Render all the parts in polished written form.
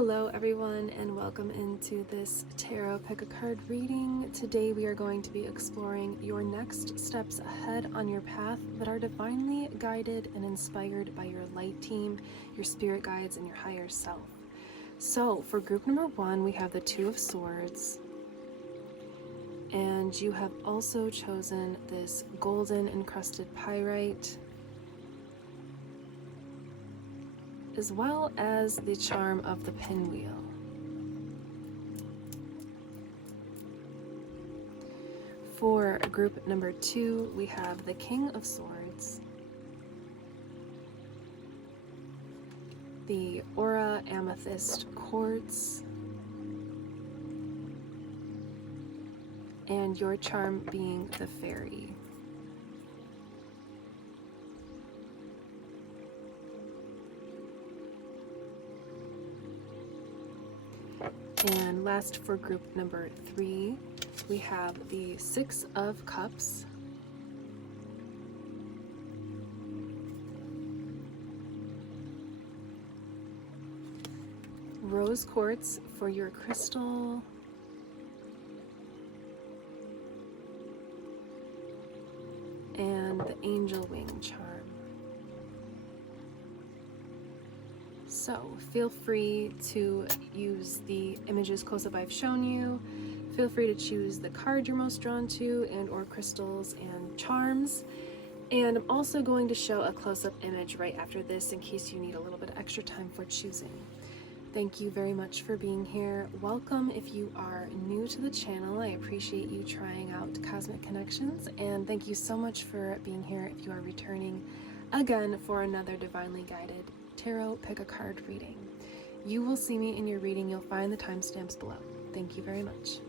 Hello everyone, and welcome into this tarot pick-a-card reading. Today we are going to be exploring your next steps ahead on your path that are divinely guided and inspired by your light team, your spirit guides, and your higher self. So for group number 1, we have the Two of Swords, and you have also chosen this golden encrusted pyrite, as well as the charm of the pinwheel. For group number 2, we have the King of Swords, the Aura Amethyst Quartz, and your charm being the Fairy. And last, for group number 3, we have the Six of Cups, Rose Quartz for your crystal, and the Angel Wing charm. So feel free to use the images close-up I've shown you. Feel free to choose the card you're most drawn to and or crystals and charms. And I'm also going to show a close-up image right after this in case you need a little bit of extra time for choosing. Thank you very much for being here. Welcome if you are new to the channel. I appreciate you trying out Cosmic Connections, and thank you so much for being here if you are returning again for another divinely guided tarot pick-a-card reading. You will see me in your reading. You'll find the timestamps below. Thank you very much.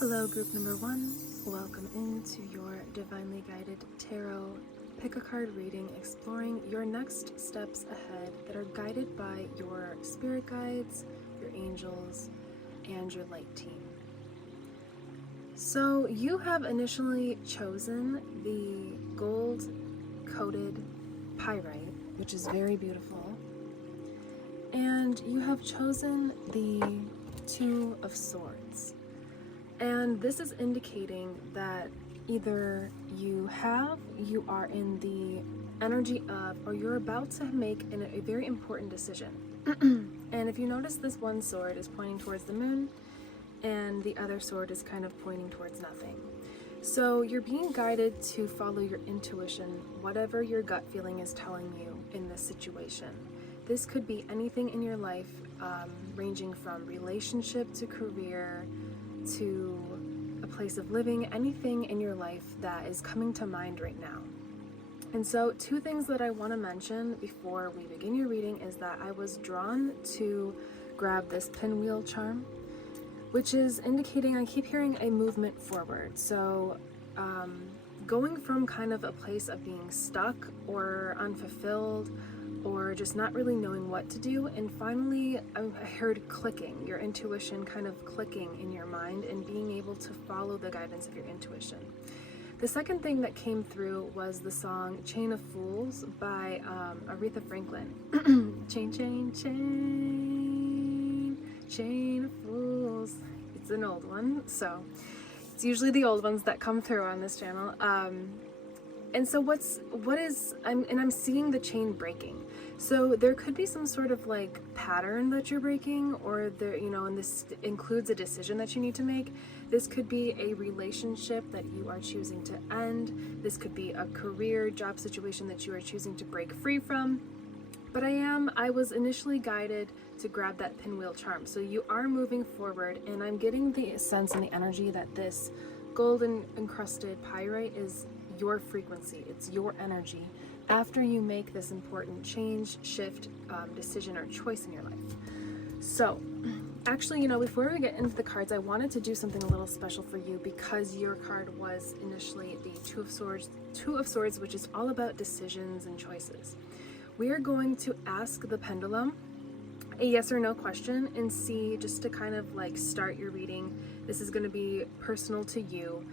Hello, group number 1. Welcome into your divinely guided tarot pick-a-card reading, exploring your next steps ahead that are guided by your spirit guides, your angels, and your light team. So you have initially chosen the gold-coated pyrite, which is very beautiful, and you have chosen the Two of Swords. And this is indicating that either you are in the energy of, or you're about to make a very important decision. And if you notice, this one sword is pointing towards the moon and the other sword is kind of pointing towards nothing. So you're being guided to follow your intuition, whatever your gut feeling is telling you in this situation. This could be anything in your life, ranging from relationship to career to a place of living, anything in your life that is coming to mind right now. And so 2 things that I want to mention before we begin your reading is that I was drawn to grab this pinwheel charm, which is indicating, I keep hearing a movement forward. So going from kind of a place of being stuck or unfulfilled or just not really knowing what to do, and finally I heard clicking, your intuition kind of clicking in your mind and being able to follow the guidance of your intuition. The second thing that came through was the song Chain of Fools by Aretha Franklin. Chain, chain, chain, chain of fools. It's an old one, so it's usually the old ones that come through on this channel. And so I'm seeing the chain breaking. So there could be some sort of like pattern that you're breaking, or there, and this includes a decision that you need to make. This could be a relationship that you are choosing to end. This could be a career, job situation that you are choosing to break free from. But I was initially guided to grab that pinwheel charm. So you are moving forward, and I'm getting the sense and the energy that this golden encrusted pyrite is your frequency, it's your energy after you make this important change, shift, decision, or choice in your life. So actually, before we get into the cards, I wanted to do something a little special for you because your card was initially the Two of Swords, which is all about decisions and choices. We are going to ask the pendulum a yes or no question and see, just to kind of like start your reading. This is going to be personal to you.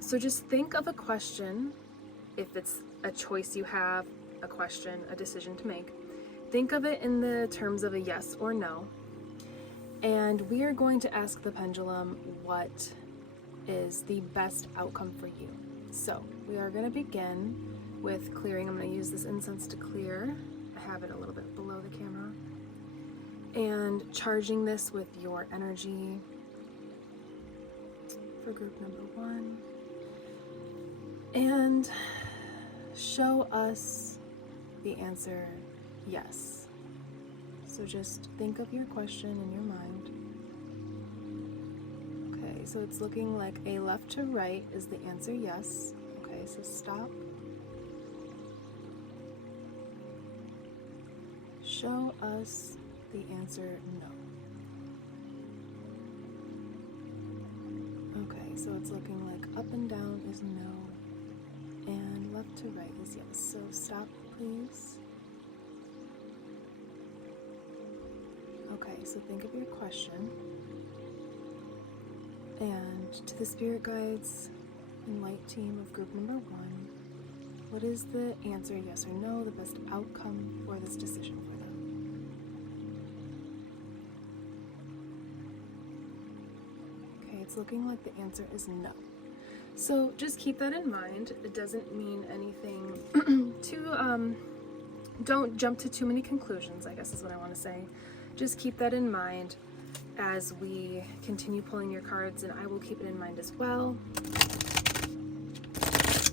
So just think of a question. If it's a choice you have, a question, a decision to make, think of it in the terms of a yes or no. And we are going to ask the pendulum what is the best outcome for you. So we are going to begin with clearing. I'm going to use this incense to clear. I have it a little bit below the camera. And charging this with your energy for group number 1. And show us the answer yes. So just think of your question in your mind. Okay, so it's looking like a left to right is the answer yes. Okay, so stop. Show us the answer no. Okay, so it's looking like up and down is no, and left to right is yes. So stop, please. Okay, so think of your question. And to the spirit guides and light team of group number 1, what is the answer, yes or no, the best outcome for this decision for them? Okay, it's looking like the answer is no. So just keep that in mind. It doesn't mean anything don't jump to too many conclusions, I guess is what I want to say. Just keep that in mind as we continue pulling your cards, and I will keep it in mind as well.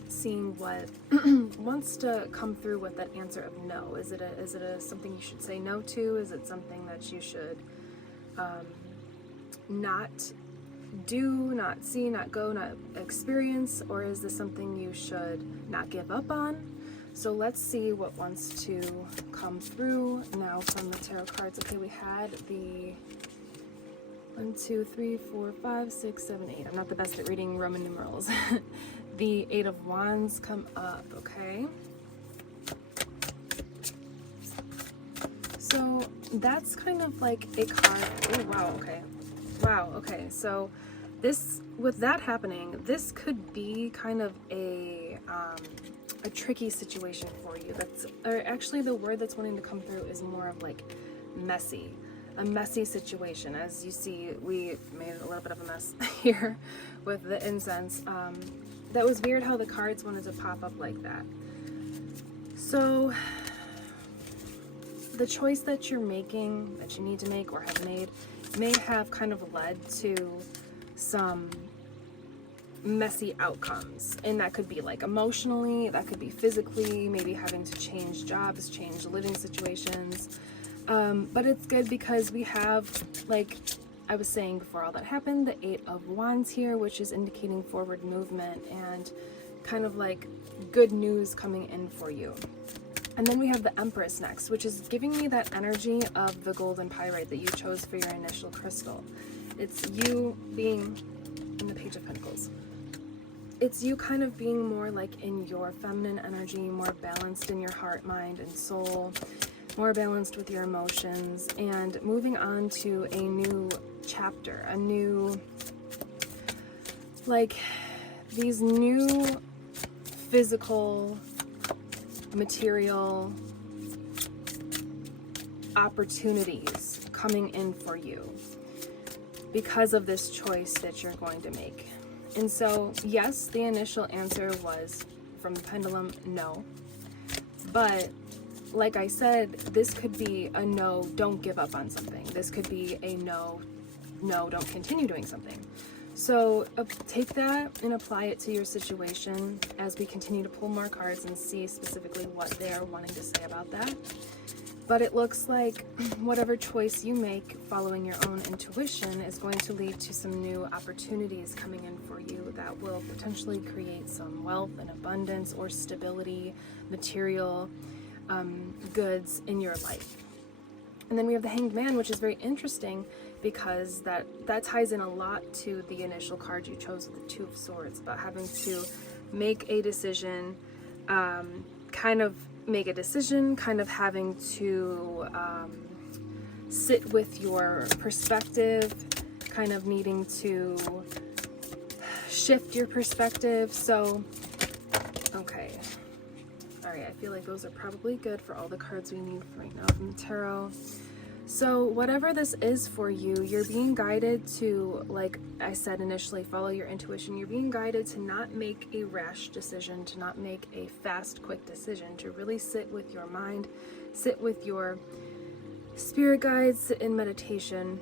Seeing what wants to come through with that answer of no. Is it something you should say no to? Is it something that you should not do, not see, not go, not experience? Or is this something you should not give up on? So let's see what wants to come through now from the tarot cards. Okay, we had the 1, 2, 3, 4, 5, 6, 7, 8. I'm not the best at reading Roman numerals. The 8 of Wands come up, okay? So that's kind of like a card. Oh, wow, okay. Wow, okay. So this, with that happening, this could be kind of a tricky situation for you. That's, or actually the word that's wanting to come through is more of like messy. A messy situation. As you see, we made a little bit of a mess here with the incense. That was weird how the cards wanted to pop up like that. So the choice that you're making, that you need to make or have made, may have kind of led to some messy outcomes. And that could be like emotionally, that could be physically, maybe having to change jobs, change living situations. But it's good because we have, like I was saying before all that happened, the 8 of Wands here, which is indicating forward movement and kind of like good news coming in for you. And then we have the Empress next, which is giving me that energy of the golden pyrite that you chose for your initial crystal. It's you being in the Page of Pentacles. It's you kind of being more like in your feminine energy, more balanced in your heart, mind, and soul, more balanced with your emotions, and moving on to a new chapter, a new, like these new physical, material opportunities coming in for you because of this choice that you're going to make. And so, yes, the initial answer was from the pendulum, no. But like I said, this could be a no, don't give up on something. This could be a no, don't continue doing something. So take that and apply it to your situation as we continue to pull more cards and see specifically what they are wanting to say about that. But it looks like whatever choice you make following your own intuition is going to lead to some new opportunities coming in for you that will potentially create some wealth and abundance or stability, material goods in your life. And then we have the Hanged Man, which is very interesting because that ties in a lot to the initial card you chose with the Two of Swords, about having to make a decision, kind of having to sit with your perspective, kind of needing to shift your perspective. So, okay. All right, I feel like those are probably good for all the cards we need right now from the tarot. So whatever this is for you, you're being guided to, like I said initially, follow your intuition. You're being guided to not make a rash decision, to not make a fast, quick decision, to really sit with your mind, sit with your spirit guides, sit in meditation,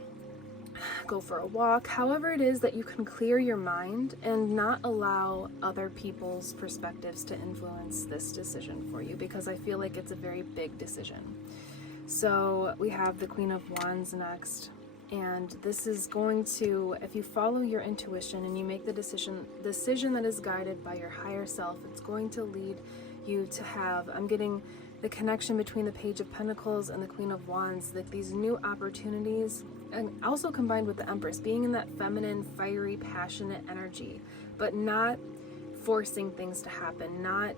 go for a walk, however it is that you can clear your mind and not allow other people's perspectives to influence this decision for you, because I feel like it's a very big decision. So we have the Queen of Wands next, and this is going to, if you follow your intuition and you make the decision that is guided by your higher self, it's going to lead you to have, I'm getting the connection between the Page of Pentacles and the Queen of Wands, like these new opportunities, and also combined with the Empress, being in that feminine, fiery, passionate energy, but not forcing things to happen, not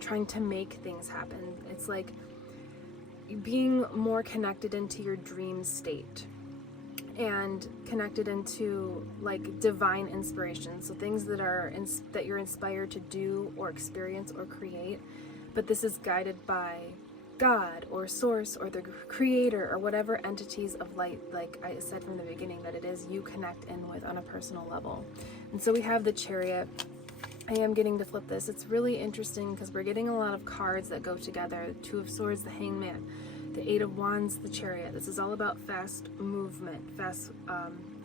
trying to make things happen. It's like being more connected into your dream state and connected into like divine inspiration, so things that are that you're inspired to do or experience or create, but this is guided by God or source or the creator or whatever entities of light, like I said from the beginning, that it is you connect in with on a personal level. And so we have the Chariot. I am getting to flip this. It's really interesting because we're getting a lot of cards that go together. Two of Swords, the Hangman, the Eight of Wands, the Chariot. This is all about fast movement, fast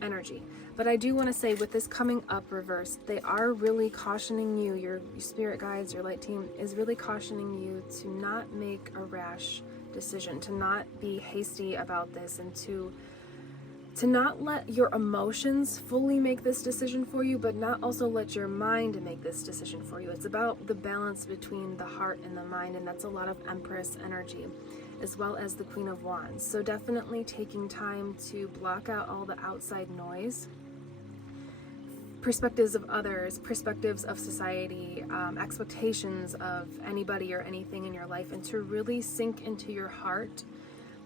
energy. But I do want to say, with this coming up reversed, they are really cautioning you, your spirit guides, your light team is really cautioning you to not make a rash decision, to not be hasty about this, and to not let your emotions fully make this decision for you, but not also let your mind make this decision for you. It's about the balance between the heart and the mind, and that's a lot of Empress energy, as well as the Queen of Wands. So definitely taking time to block out all the outside noise, perspectives of others, perspectives of society, expectations of anybody or anything in your life, and to really sink into your heart,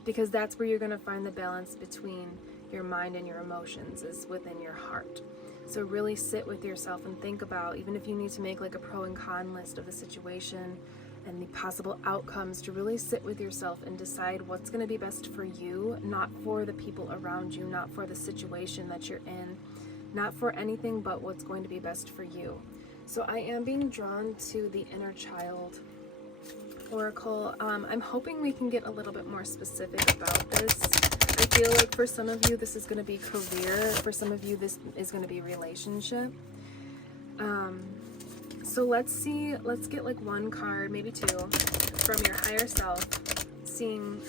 because that's where you're going to find the balance between your mind and your emotions, is within your heart. So really sit with yourself and think about, even if you need to make like a pro and con list of the situation and the possible outcomes, to really sit with yourself and decide what's going to be best for you, not for the people around you, not for the situation that you're in, not for anything but what's going to be best for you. So I am being drawn to the Inner Child Oracle. I'm hoping we can get a little bit more specific about this. I feel like for some of you this is going to be career, for some of you this is going to be relationship. So let's get like one card, maybe two, from your higher self, seeing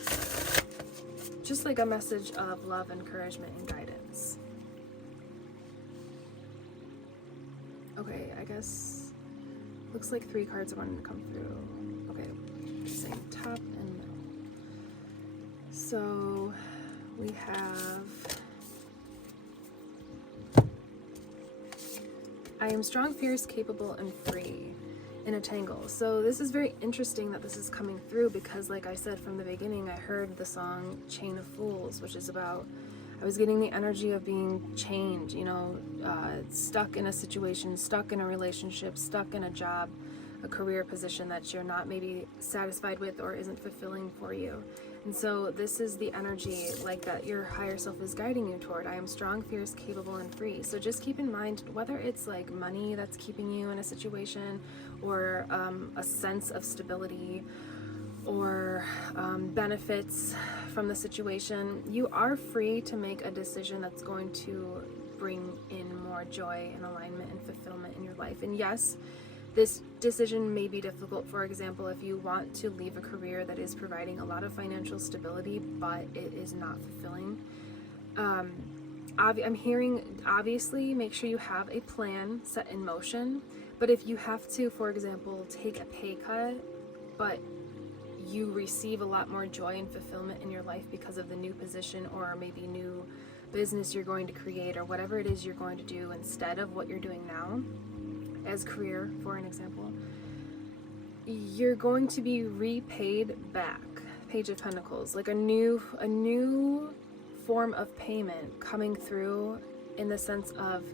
just like a message of love, encouragement, and guidance. Okay, I guess looks like three cards are wanting to come through. Okay, same top and middle. So we have, I am strong, fierce, capable, and free in a tangle. So this is very interesting that this is coming through, because like I said from the beginning, I heard the song Chain of Fools, which is about, I was getting the energy of being chained, you know, stuck in a situation, stuck in a relationship, stuck in a job, a career position that you're not maybe satisfied with or isn't fulfilling for you. And so this is the energy like that your higher self is guiding you toward. I am strong, fierce, capable, and free. So just keep in mind, whether it's like money that's keeping you in a situation, or a sense of stability, or benefits from the situation, you are free to make a decision that's going to bring in more joy and alignment and fulfillment in your life. And yes, this decision may be difficult. For example, if you want to leave a career that is providing a lot of financial stability, but it is not fulfilling. I'm hearing, obviously, make sure you have a plan set in motion. But if you have to, for example, take a pay cut, but you receive a lot more joy and fulfillment in your life because of the new position or maybe new business you're going to create, or whatever it is you're going to do instead of what you're doing now as career, for an example, you're going to be repaid back. Page of Pentacles, like a new form of payment coming through, in the sense of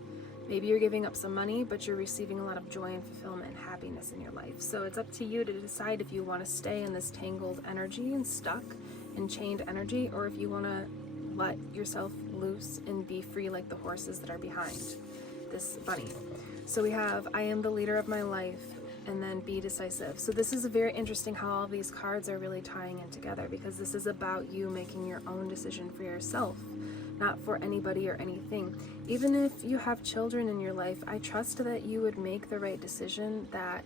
maybe you're giving up some money, but you're receiving a lot of joy and fulfillment and happiness in your life. So it's up to you to decide if you want to stay in this tangled energy and stuck and chained energy, or if you want to let yourself loose and be free like the horses that are behind this bunny. So we have I am the leader of my life, and then be decisive. So this is very interesting how all these cards are really tying in together, because this is about you making your own decision for yourself, not for anybody or anything. Even if you have children in your life, I trust that you would make the right decision that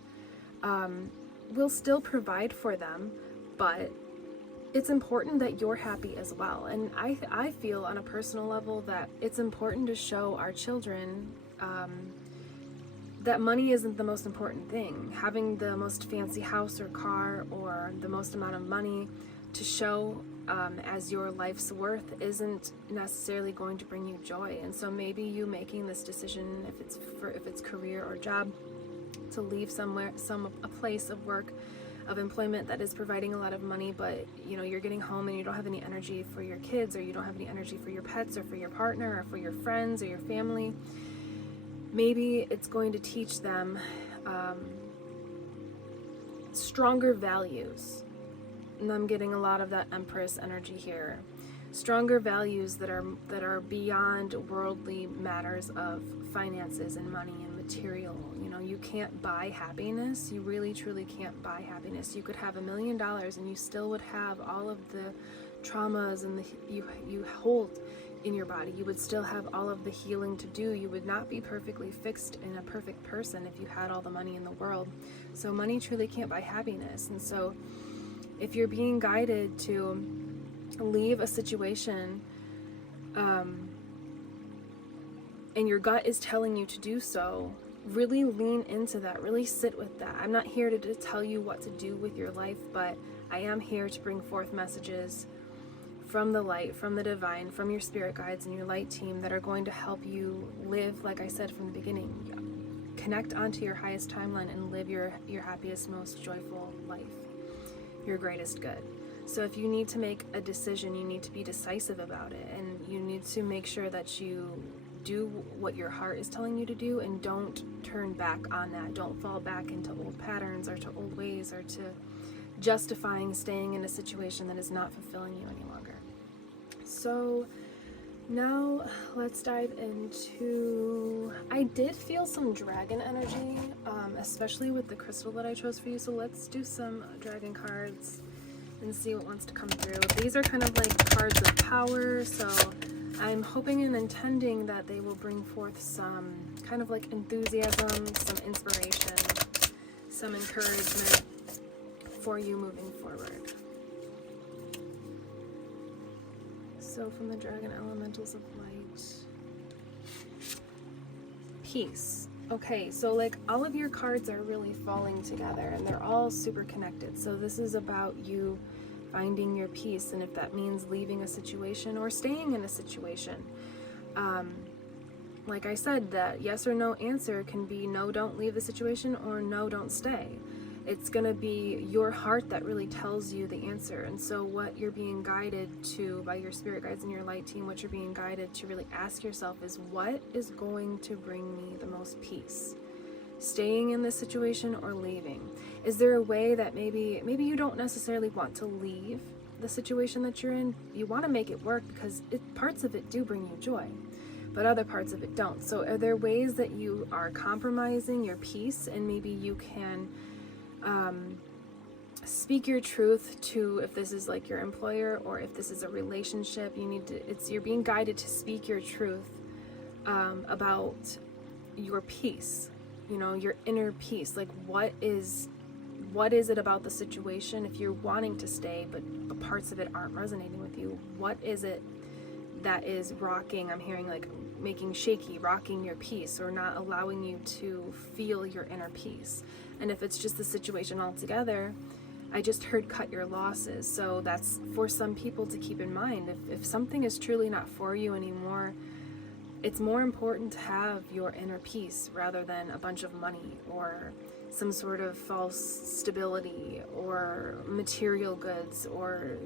will still provide for them, but it's important that you're happy as well. And I feel on a personal level that it's important to show our children that money isn't the most important thing. Having the most fancy house or car or the most amount of money to show as your life's worth isn't necessarily going to bring you joy. And so maybe you making this decision, if it's career or job, to leave a place of work, of employment that is providing a lot of money, but you're getting home and you don't have any energy for your kids, or you don't have any energy for your pets, or for your partner, or for your friends or your family. Maybe it's going to teach them stronger values. And I'm getting a lot of that Empress energy here. Stronger values that are beyond worldly matters of finances and money and material. You can't buy happiness. You really truly can't buy happiness. You could have $1 million and you still would have all of the traumas and you hold in your body. You would still have all of the healing to do. You would not be perfectly fixed and a perfect person if you had all the money in the world. So money truly can't buy happiness. And so if you're being guided to leave a situation and your gut is telling you to do so, really lean into that, really sit with that. I'm not here to tell you what to do with your life, but I am here to bring forth messages from the light, from the divine, from your spirit guides and your light team that are going to help you live, like I said from the beginning, connect onto your highest timeline and live your happiest, most joyful life, your greatest good. So if you need to make a decision, you need to be decisive about it, and you need to make sure that you do what your heart is telling you to do, and don't turn back on that. Don't fall back into old patterns or to old ways or to justifying staying in a situation that is not fulfilling you any longer. So now let's dive into, I did feel some dragon energy, especially with the crystal that I chose for you. So let's do some dragon cards and see what wants to come through. These are kind of like cards of power, so I'm hoping and intending that they will bring forth some kind of like enthusiasm, some inspiration, some encouragement for you moving forward. So from the Dragon Elementals of Light, peace. Okay, so like all of your cards are really falling together and they're all super connected. So this is about you finding your peace, and if that means leaving a situation or staying in a situation. Like I said, that yes or no answer can be no, don't leave the situation, or no, don't stay. It's going to be your heart that really tells you the answer. And so what you're being guided to by your spirit guides and your light team, what you're being guided to really ask yourself is, what is going to bring me the most peace? Staying in this situation or leaving? Is there a way that maybe you don't necessarily want to leave the situation that you're in? You want to make it work because parts of it do bring you joy, but other parts of it don't. So are there ways that you are compromising your peace, and maybe you can speak your truth to, if this is like your employer or if this is a relationship, you're being guided to speak your truth about your peace, your inner peace. Like what is it about the situation, if you're wanting to stay but parts of it aren't resonating with you? What is it that is rocking? I'm hearing like making shaky, rocking your peace, or not allowing you to feel your inner peace. And if it's just the situation altogether, I just heard cut your losses. So that's for some people to keep in mind. If something is truly not for you anymore, it's more important to have your inner peace rather than a bunch of money or some sort of false stability or material goods or,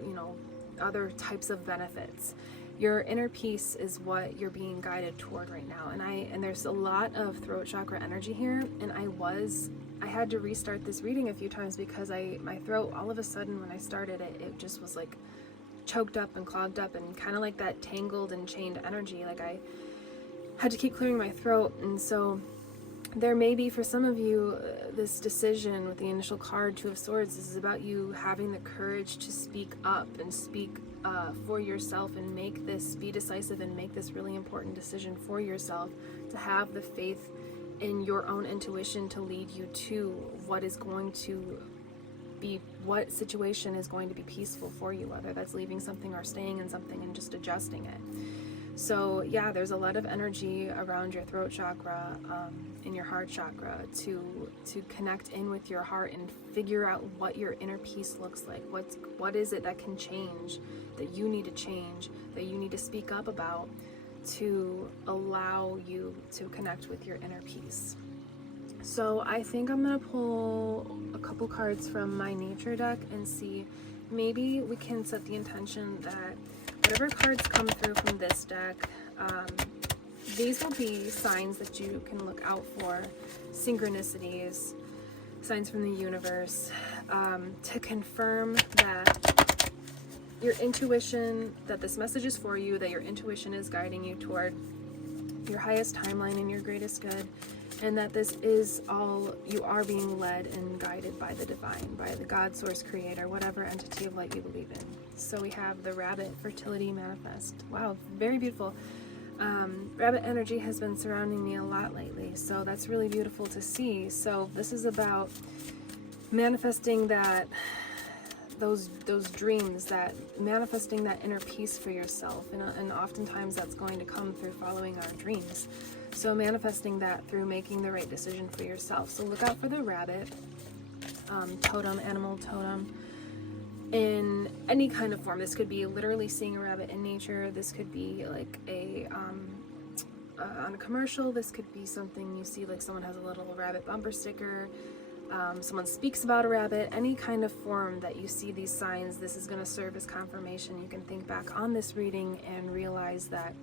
other types of benefits. Your inner peace is what you're being guided toward right now. And there's a lot of throat chakra energy here, and I had to restart this reading a few times because my throat, all of a sudden when I started it, it just was like choked up and clogged up and kind of like that tangled and chained energy. Like I had to keep clearing my throat. And so there may be, for some of you, this decision with the initial card, Two of Swords. This is about you having the courage to speak up and speak for yourself and be decisive and make this really important decision for yourself, to have the faith in your own intuition to lead you to what situation is going to be peaceful for you, whether that's leaving something or staying in something and just adjusting it. So yeah, there's a lot of energy around your throat chakra, in your heart chakra, to connect in with your heart and figure out what your inner peace looks like. What is it that can change, that you need to change, that you need to speak up about, to allow you to connect with your inner peace. So I think I'm gonna pull a couple cards from my nature deck and see, maybe we can set the intention that whatever cards come through from this deck, these will be signs that you can look out for, synchronicities, signs from the universe, to confirm that your intuition, that this message is for you, that your intuition is guiding you toward your highest timeline and your greatest good, and that this is all, you are being led and guided by the divine, by the God, source, creator, whatever entity of light you believe in. So we have the rabbit, fertility, manifest. Wow, very beautiful. Rabbit energy has been surrounding me a lot lately, so that's really beautiful to see. So this is about manifesting that, those dreams, that manifesting that inner peace for yourself, and oftentimes that's going to come through following our dreams. So manifesting that through making the right decision for yourself. So look out for the rabbit, totem, animal totem, in any kind of form. This could be literally seeing a rabbit in nature. This could be like on a commercial. This could be something you see, like someone has a little rabbit bumper sticker. Someone speaks about a rabbit. Any kind of form that you see these signs, this is going to serve as confirmation. You can think back on this reading and realize that,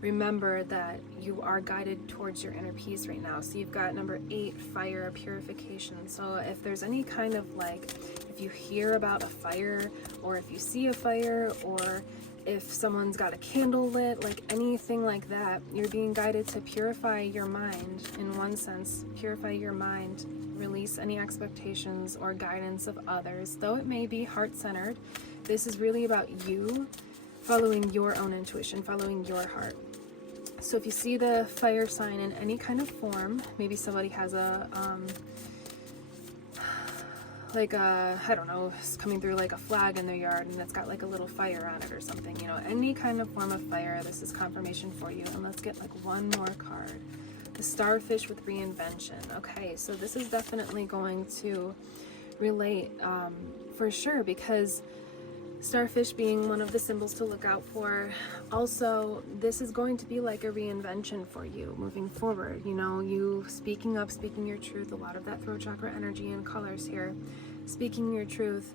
remember that you are guided towards your inner peace right now. So you've got number 8, fire, purification. So if there's any kind of like, if you hear about a fire, or if you see a fire, or if someone's got a candle lit, like anything like that, you're being guided to purify your mind. In one sense, purify your mind, release any expectations or guidance of others. Though it may be heart-centered, this is really about you following your own intuition, following your heart. So if you see the fire sign in any kind of form, maybe somebody has a I don't know, it's coming through like a flag in their yard and it's got like a little fire on it or something, you know, any kind of form of fire, this is confirmation for you. And let's get like one more card. The starfish with reinvention. Okay, so this is definitely going to relate for sure, because starfish being one of the symbols to look out for. Also, this is going to be like a reinvention for you moving forward. You know, you speaking up, speaking your truth, a lot of that throat chakra energy and colors here. Speaking your truth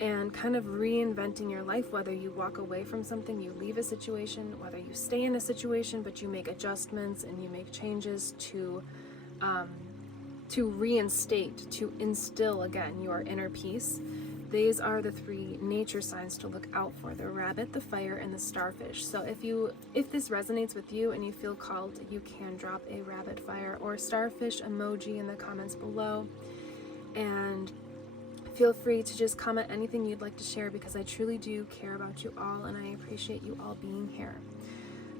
and kind of reinventing your life, whether you walk away from something, you leave a situation, whether you stay in a situation, but you make adjustments and you make changes to reinstate, to instill again your inner peace. These are the 3 nature signs to look out for: the rabbit, the fire, and the starfish. So if this resonates with you and you feel called, you can drop a rabbit, fire, or starfish emoji in the comments below. And feel free to just comment anything you'd like to share, because I truly do care about you all and I appreciate you all being here.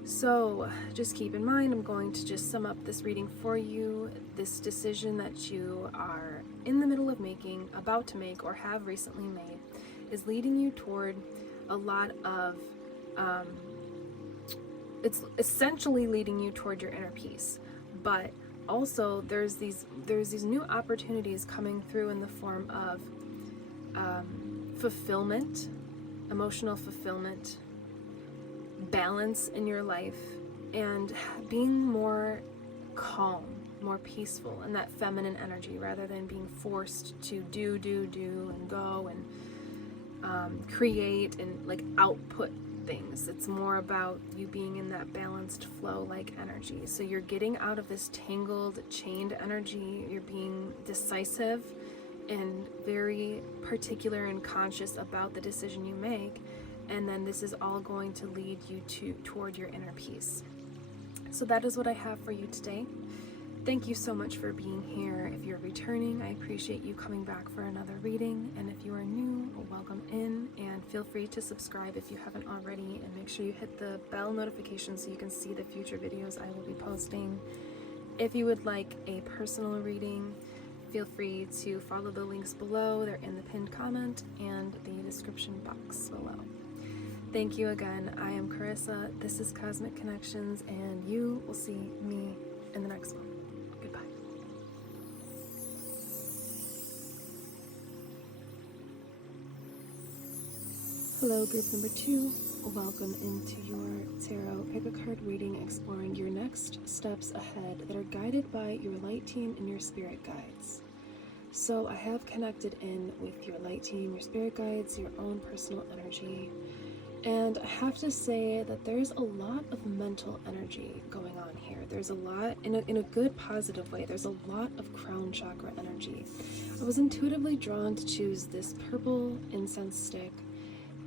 So just keep in mind, I'm going to just sum up this reading for you. This decision that you are in the middle of making, about to make, or have recently made is leading you toward a lot of, it's essentially leading you toward your inner peace. But also there's these new opportunities coming through in the form of fulfillment, emotional fulfillment, balance in your life, and being more calm, more peaceful, and that feminine energy, rather than being forced to do and go and create and like output things. It's more about you being in that balanced flow like energy. So you're getting out of this tangled, chained energy. You're being decisive and very particular and conscious about the decision you make. And then this is all going to lead you toward your inner peace. So that is what I have for you today. Thank you so much for being here. If you're returning, I appreciate you coming back for another reading. And if you are new, welcome in, and feel free to subscribe if you haven't already, and make sure you hit the bell notification so you can see the future videos I will be posting. If you would like a personal reading, feel free to follow the links below. They're in the pinned comment and the description box below. Thank you again. I am Carissa. This is Cosmic Connections, and you will see me in the next one. Goodbye. Hello, group number 2. Welcome into your tarot pickacard reading, exploring your next steps ahead that are guided by your light team and your spirit guides. So I have connected in with your light team, your spirit guides, your own personal energy. And I have to say that there's a lot of mental energy going on here. There's a lot, in a good positive way, there's a lot of crown chakra energy. I was intuitively drawn to choose this purple incense stick,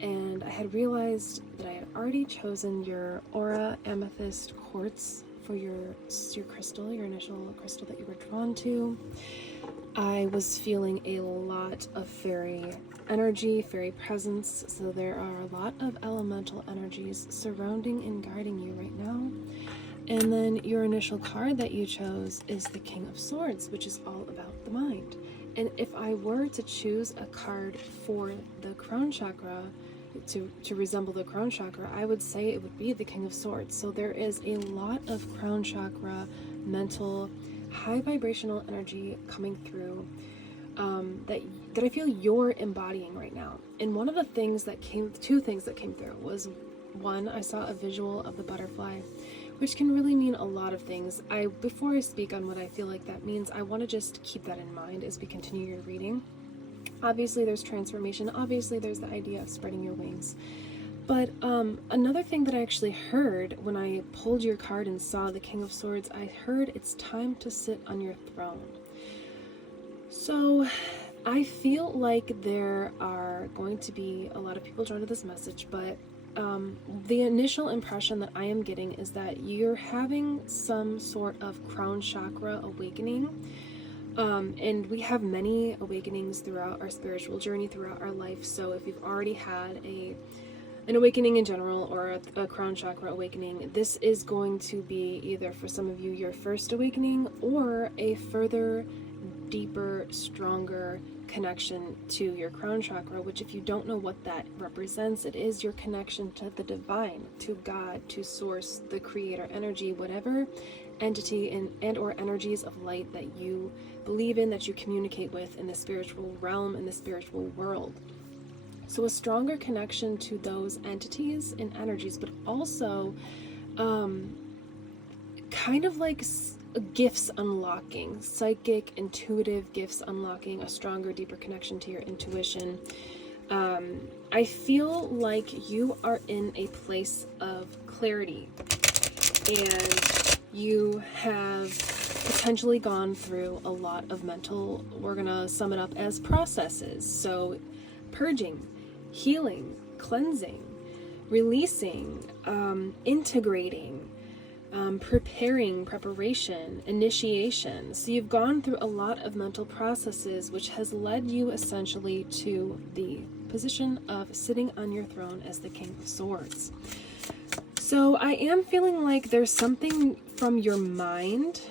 and I had realized that I had already chosen your aura amethyst quartz for your crystal, your initial crystal that you were drawn to. I was feeling a lot of fairy energy, fairy presence, so there are a lot of elemental energies surrounding and guiding you right now. And then your initial card that you chose is the King of Swords, which is all about the mind. And if I were to choose a card for the crown chakra, to resemble the crown chakra, I would say it would be the King of Swords. So there is a lot of crown chakra, mental, high vibrational energy coming through that I feel you're embodying right now. And one of the things that two things that came through was, one, I saw a visual of the butterfly, which can really mean a lot of things. Before I speak on what I feel like that means, I want to just keep that in mind as we continue your reading. Obviously there's transformation, obviously there's the idea of spreading your wings. But another thing that I actually heard when I pulled your card and saw the King of Swords, I heard it's time to sit on your throne. So I feel like there are going to be a lot of people drawn to this message, but the initial impression that I am getting is that you're having some sort of crown chakra awakening. And we have many awakenings throughout our spiritual journey, throughout our life. So if you've already had an awakening in general, or a crown chakra awakening, this is going to be either for some of you your first awakening, or a further, deeper, stronger connection to your crown chakra, which, if you don't know what that represents, it is your connection to the divine, to God, to source, the creator energy, whatever entity and or energies of light that you believe in, that you communicate with in the spiritual realm, in the spiritual world. So a stronger connection to those entities and energies, but also kind of like gifts unlocking, psychic, intuitive gifts unlocking, a stronger, deeper connection to your intuition. I feel like you are in a place of clarity, and you have potentially gone through a lot of mental, we're gonna sum it up as processes. So purging, healing, cleansing, releasing, integrating, preparation, initiation. So you've gone through a lot of mental processes, which has led you essentially to the position of sitting on your throne as the King of Swords. So I am feeling like there's something from your mind,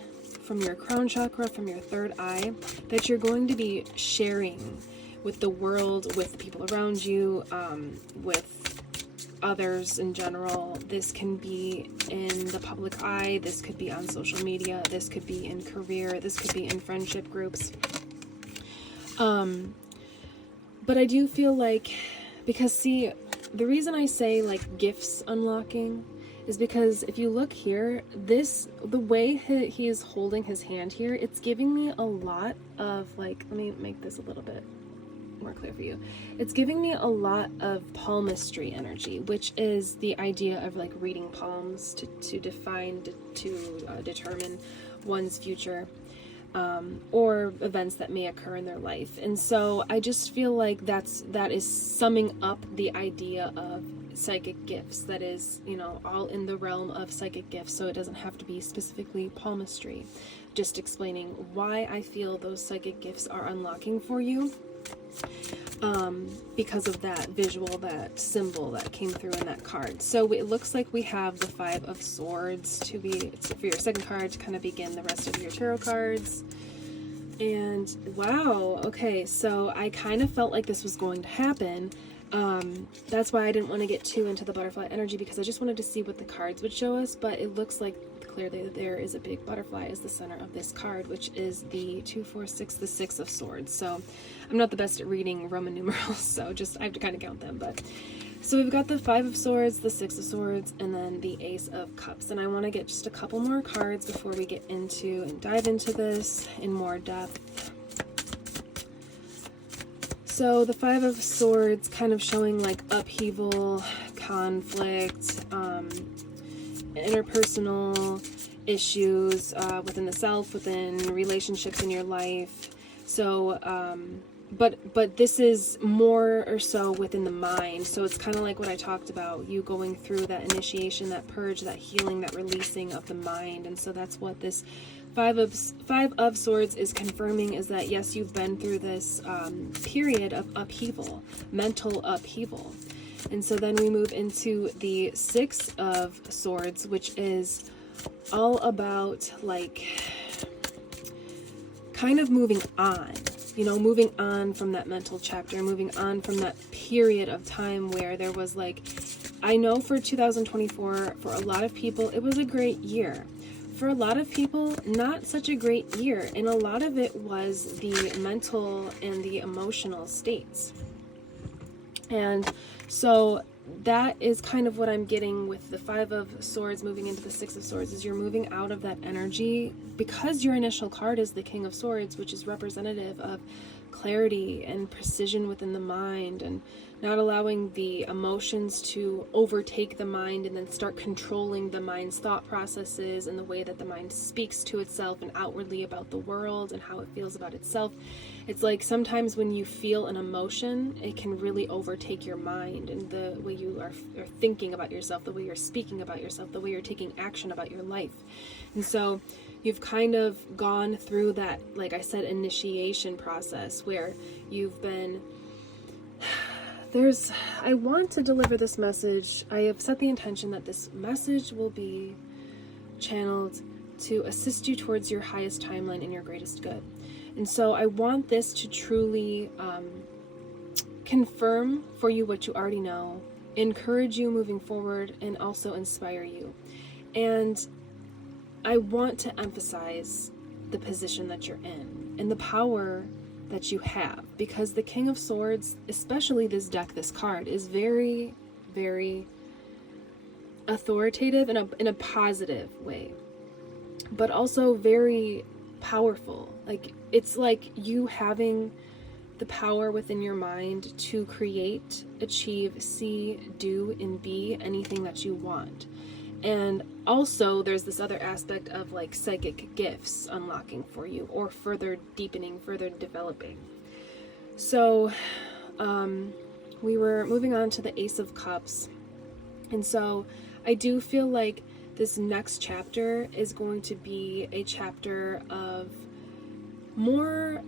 from your crown chakra, from your third eye, that you're going to be sharing with the world, with the people around you, with others in general. This can be in the public eye, this could be on social media, this could be in career, this could be in friendship groups. But I do feel like, because see, the reason I say like gifts unlocking is because if you look here, the way he is holding his hand here, it's giving me a lot of like, let me make this a little bit more clear for you. It's giving me a lot of palmistry energy, which is the idea of like reading palms to determine one's future, or events that may occur in their life. And so I just feel like that is summing up the idea of psychic gifts. That is, you know, all in the realm of psychic gifts, so it doesn't have to be specifically palmistry. Just explaining why I feel those psychic gifts are unlocking for you, because of that visual, that symbol that came through in that card. So it looks like we have the Five of Swords for your second card to kind of begin the rest of your tarot cards. And wow, okay, so I kind of felt like this was going to happen. That's why I didn't want to get too into the butterfly energy, because I just wanted to see what the cards would show us. But it looks like clearly that there is a big butterfly as the center of this card, which is the 2, 4, 6, the Six of Swords. So I'm not the best at reading Roman numerals, so I have to kind of count them. But so we've got the Five of Swords, the Six of Swords, and then the Ace of Cups. And I want to get just a couple more cards before we get into and dive into this in more depth. So the Five of Swords kind of showing like upheaval, conflict, interpersonal issues within the self, within relationships in your life. So, but this is more or so within the mind. So it's kind of like what I talked about, you going through that initiation, that purge, that healing, that releasing of the mind. And so that's what this Five of Swords is confirming, is that yes, you've been through this period of upheaval, mental upheaval. And so then we move into the Six of Swords, which is all about like kind of moving on, you know, moving on from that mental chapter, moving on from that period of time where there was like, I know for 2024, for a lot of people, it was a great year. For a lot of people, not such a great year. And a lot of it was the mental and the emotional states. And so that is kind of what I'm getting with the Five of Swords moving into the Six of Swords, is you're moving out of that energy, because your initial card is the King of Swords, which is representative of clarity and precision within the mind, and not allowing the emotions to overtake the mind and then start controlling the mind's thought processes and the way that the mind speaks to itself and outwardly about the world and how it feels about itself. It's like sometimes when you feel an emotion, it can really overtake your mind and the way you are thinking about yourself, the way you're speaking about yourself, the way you're taking action about your life. And so you've kind of gone through that, like I said, initiation process where you've been... I want to deliver this message. I have set the intention that this message will be channeled to assist you towards your highest timeline and your greatest good. And so I want this to truly confirm for you what you already know, encourage you moving forward, and also inspire you. And I want to emphasize the position that you're in and the power that you have, because the King of Swords, especially this deck, this card, is very, very authoritative in a positive way, but also very powerful. Like, it's like you having the power within your mind to create, achieve, see, do, and be anything that you want. And also there's this other aspect of like psychic gifts unlocking for you, or further deepening, further developing. So we were moving on to the Ace of Cups. And so I do feel like this next chapter is going to be a chapter of more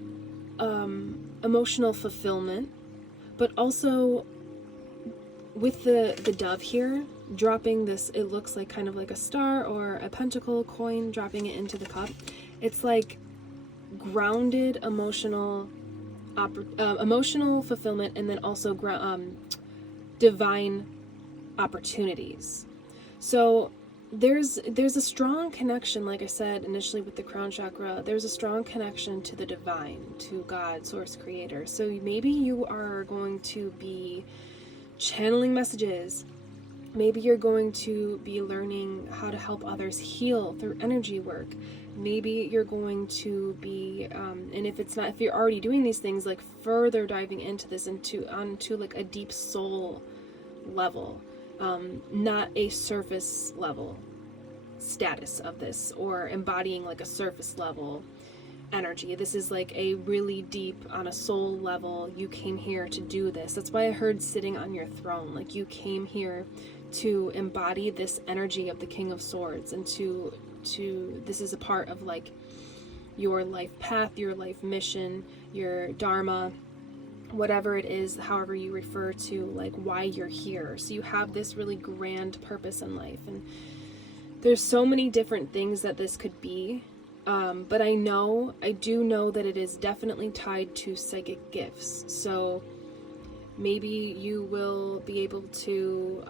emotional fulfillment, but also with the dove here dropping this, it looks like kind of like a star or a pentacle coin, dropping it into the cup. It's like grounded emotional fulfillment, and then also divine opportunities. So there's a strong connection, like I said initially with the crown chakra, there's a strong connection to the divine, to God, source, creator. So maybe you are going to be channeling messages. Maybe you're going to be learning how to help others heal through energy work. Maybe you're going to be, and if it's not, if you're already doing these things, like further diving into this, onto like a deep soul level, not a surface level status of this, or embodying like a surface level energy. This is like a really deep, on a soul level, you came here to do this. That's why I heard sitting on your throne, like you came here to embody this energy of the King of Swords, and to this is a part of like your life path, your life mission, your dharma, whatever it is, however you refer to like why you're here. So you have this really grand purpose in life, and there's so many different things that this could be. But I do know that it is definitely tied to psychic gifts. So maybe you will be able to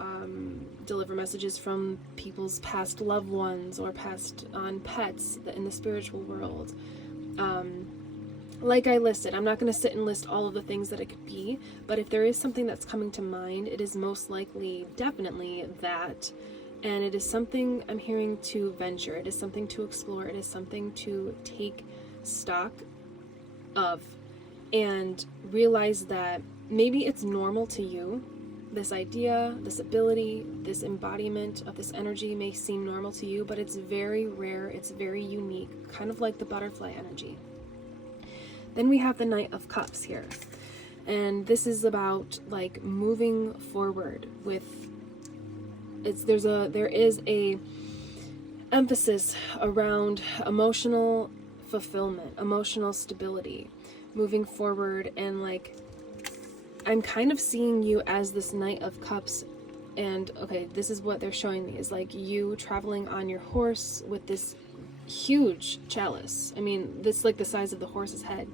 deliver messages from people's past loved ones, or past on pets in the spiritual world. Like I listed, I'm not going to sit and list all of the things that it could be, but if there is something that's coming to mind, it is most likely, definitely that. And it is something I'm hearing to venture. It is something to explore. It is something to take stock of and realize that maybe it's normal to you. This idea, this ability, this embodiment of this energy may seem normal to you, but it's very rare. It's very unique, kind of like the butterfly energy. Then we have the Knight of Cups here. And this is about like moving forward with, there is a emphasis around emotional fulfillment, emotional stability, moving forward, and like I'm kind of seeing you as this Knight of Cups. And okay, this is what they're showing me, is like you traveling on your horse with this huge chalice. I mean, this like the size of the horse's head.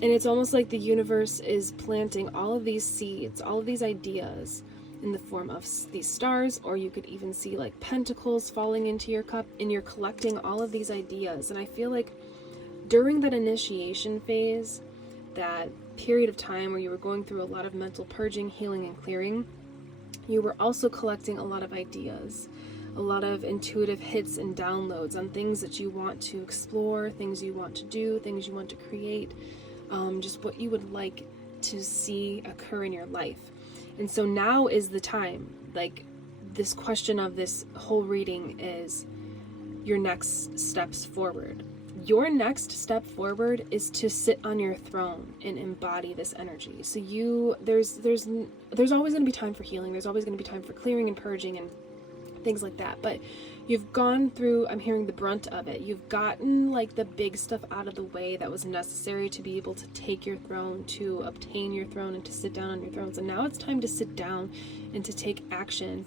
And it's almost like the universe is planting all of these seeds, all of these ideas in the form of these stars, or you could even see like pentacles falling into your cup, and you're collecting all of these ideas. And I feel like during that initiation phase, that period of time where you were going through a lot of mental purging, healing, and clearing, you were also collecting a lot of ideas, a lot of intuitive hits and downloads on things that you want to explore, things you want to do, things you want to create, just what you would like to see occur in your life. And so now is the time. Like, this question of this whole reading is your next steps forward. Your next step forward is to sit on your throne and embody this energy. So there's always going to be time for healing. There's always going to be time for clearing and purging and things like that. But you've gone through, I'm hearing, the brunt of it. You've gotten like the big stuff out of the way that was necessary to be able to take your throne, to obtain your throne, and to sit down on your throne. So now it's time to sit down and to take action,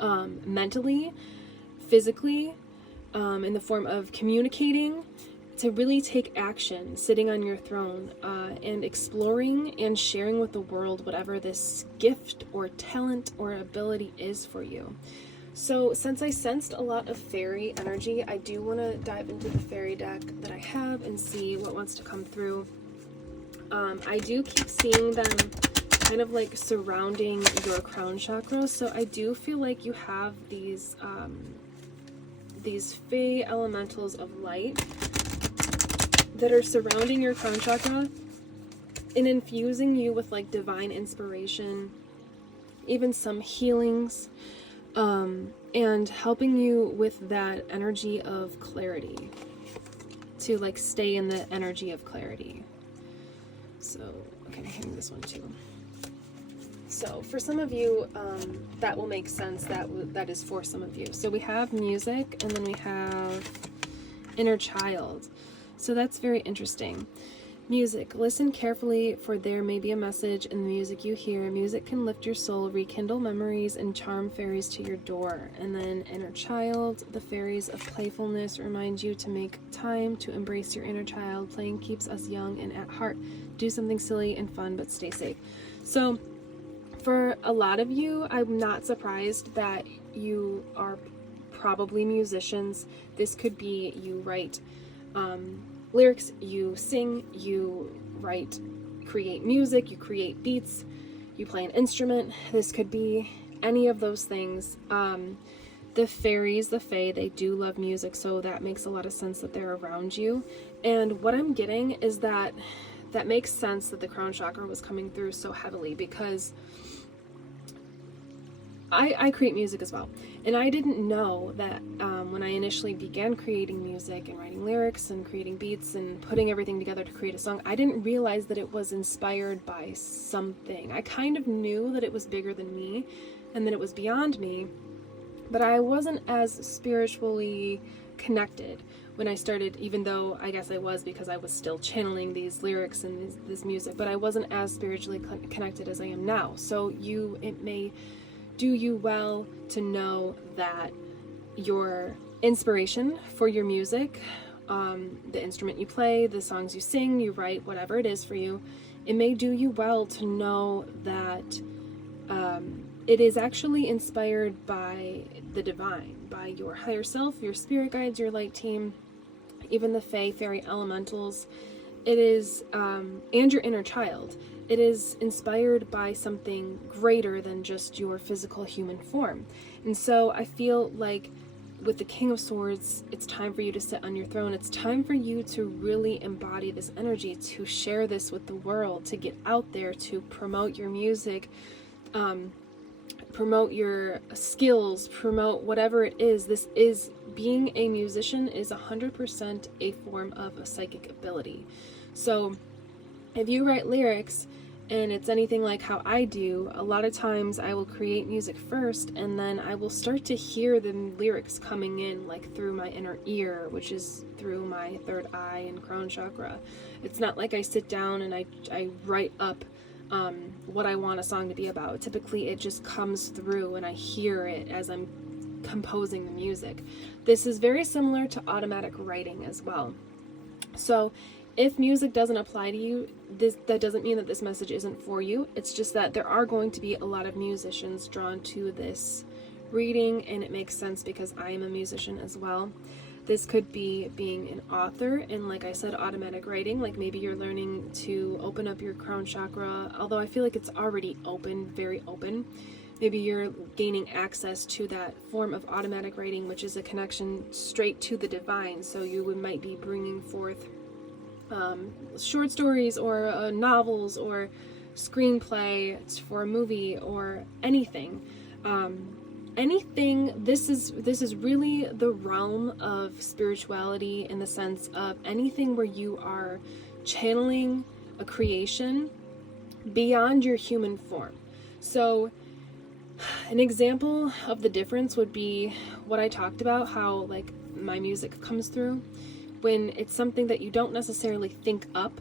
mentally, physically, in the form of communicating, to really take action, sitting on your throne, and exploring and sharing with the world whatever this gift or talent or ability is for you. So since I sensed a lot of fairy energy, I do want to dive into the fairy deck that I have and see what wants to come through. I do keep seeing them kind of like surrounding your crown chakra, so I do feel like you have these fey elementals of light that are surrounding your crown chakra and infusing you with like divine inspiration, even some healings, and helping you with that energy of clarity, to like stay in the energy of clarity. So, okay, I'm hearing this one too. So for some of you, that will make sense. That is for some of you. So we have music, and then we have inner child. So that's very interesting. Music. Listen carefully, for there may be a message in the music you hear. Music can lift your soul, rekindle memories, and charm fairies to your door. And then inner child. The fairies of playfulness remind you to make time to embrace your inner child. Playing keeps us young and at heart. Do something silly and fun, but stay safe. So for a lot of you, I'm not surprised that you are probably musicians. This could be you write lyrics, you sing, you write, create music, you create beats, you play an instrument. This could be any of those things. The fairies, the fae, they do love music, so that makes a lot of sense that they're around you. And what I'm getting is that makes sense that the crown chakra was coming through so heavily, because I create music as well. And I didn't know that when I initially began creating music and writing lyrics and creating beats and putting everything together to create a song, I didn't realize that it was inspired by something. I kind of knew that it was bigger than me and that it was beyond me, but I wasn't as spiritually connected when I started, even though I guess I was, because I was still channeling these lyrics and this music, but I wasn't as spiritually connected as I am now. So it may do you well to know that your inspiration for your music, the instrument you play, the songs you sing, you write, whatever it is for you, it may do you well to know that it is actually inspired by the divine, by your higher self, your spirit guides, your light team, even the fae, fairy elementals. It is, and your inner child. It is inspired by something greater than just your physical human form. And so I feel like with the King of Swords, it's time for you to sit on your throne. It's time for you to really embody this energy, to share this with the world, to get out there, to promote your music, promote your skills, promote whatever it is. This is, being a musician is 100% a form of a psychic ability. So if you write lyrics and it's anything like how I do, a lot of times I will create music first and then I will start to hear the lyrics coming in like through my inner ear, which is through my third eye and crown chakra. It's not like I sit down and I write up what I want a song to be about. Typically it just comes through and I hear it as I'm composing the music. This is very similar to automatic writing as well. So if music doesn't apply to you, that doesn't mean that this message isn't for you. It's just that there are going to be a lot of musicians drawn to this reading, and it makes sense because I am a musician as well. This could be being an author, and like I said, automatic writing, like maybe you're learning to open up your crown chakra, although I feel like it's already open, very open. Maybe you're gaining access to that form of automatic writing, which is a connection straight to the divine. So you might be bringing forth short stories or novels or screenplay for a movie or anything. This is really the realm of spirituality, in the sense of anything where you are channeling a creation beyond your human form. So an example of the difference would be what I talked about, how like my music comes through. When it's something that you don't necessarily think up,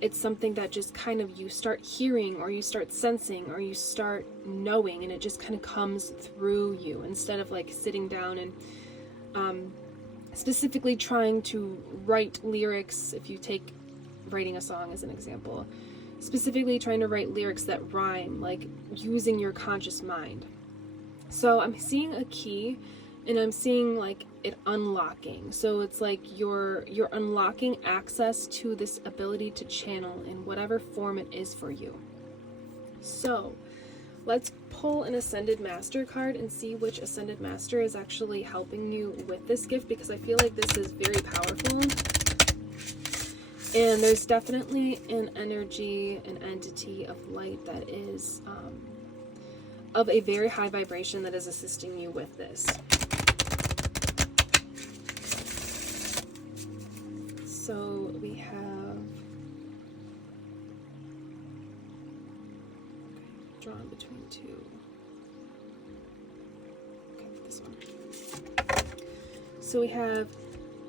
it's something that just kind of you start hearing or you start sensing or you start knowing, and it just kind of comes through you, instead of like sitting down and specifically trying to write lyrics. If you take writing a song as an example, specifically trying to write lyrics that rhyme, like using your conscious mind. So I'm seeing a key, and I'm seeing like it unlocking. So it's like you're unlocking access to this ability to channel in whatever form it is for you. So let's pull an Ascended Master card and see which Ascended Master is actually helping you with this gift, because I feel like this is very powerful. And there's definitely an energy, an entity of light that is of a very high vibration that is assisting you with this. So we have drawn between two. Okay, this one. So we have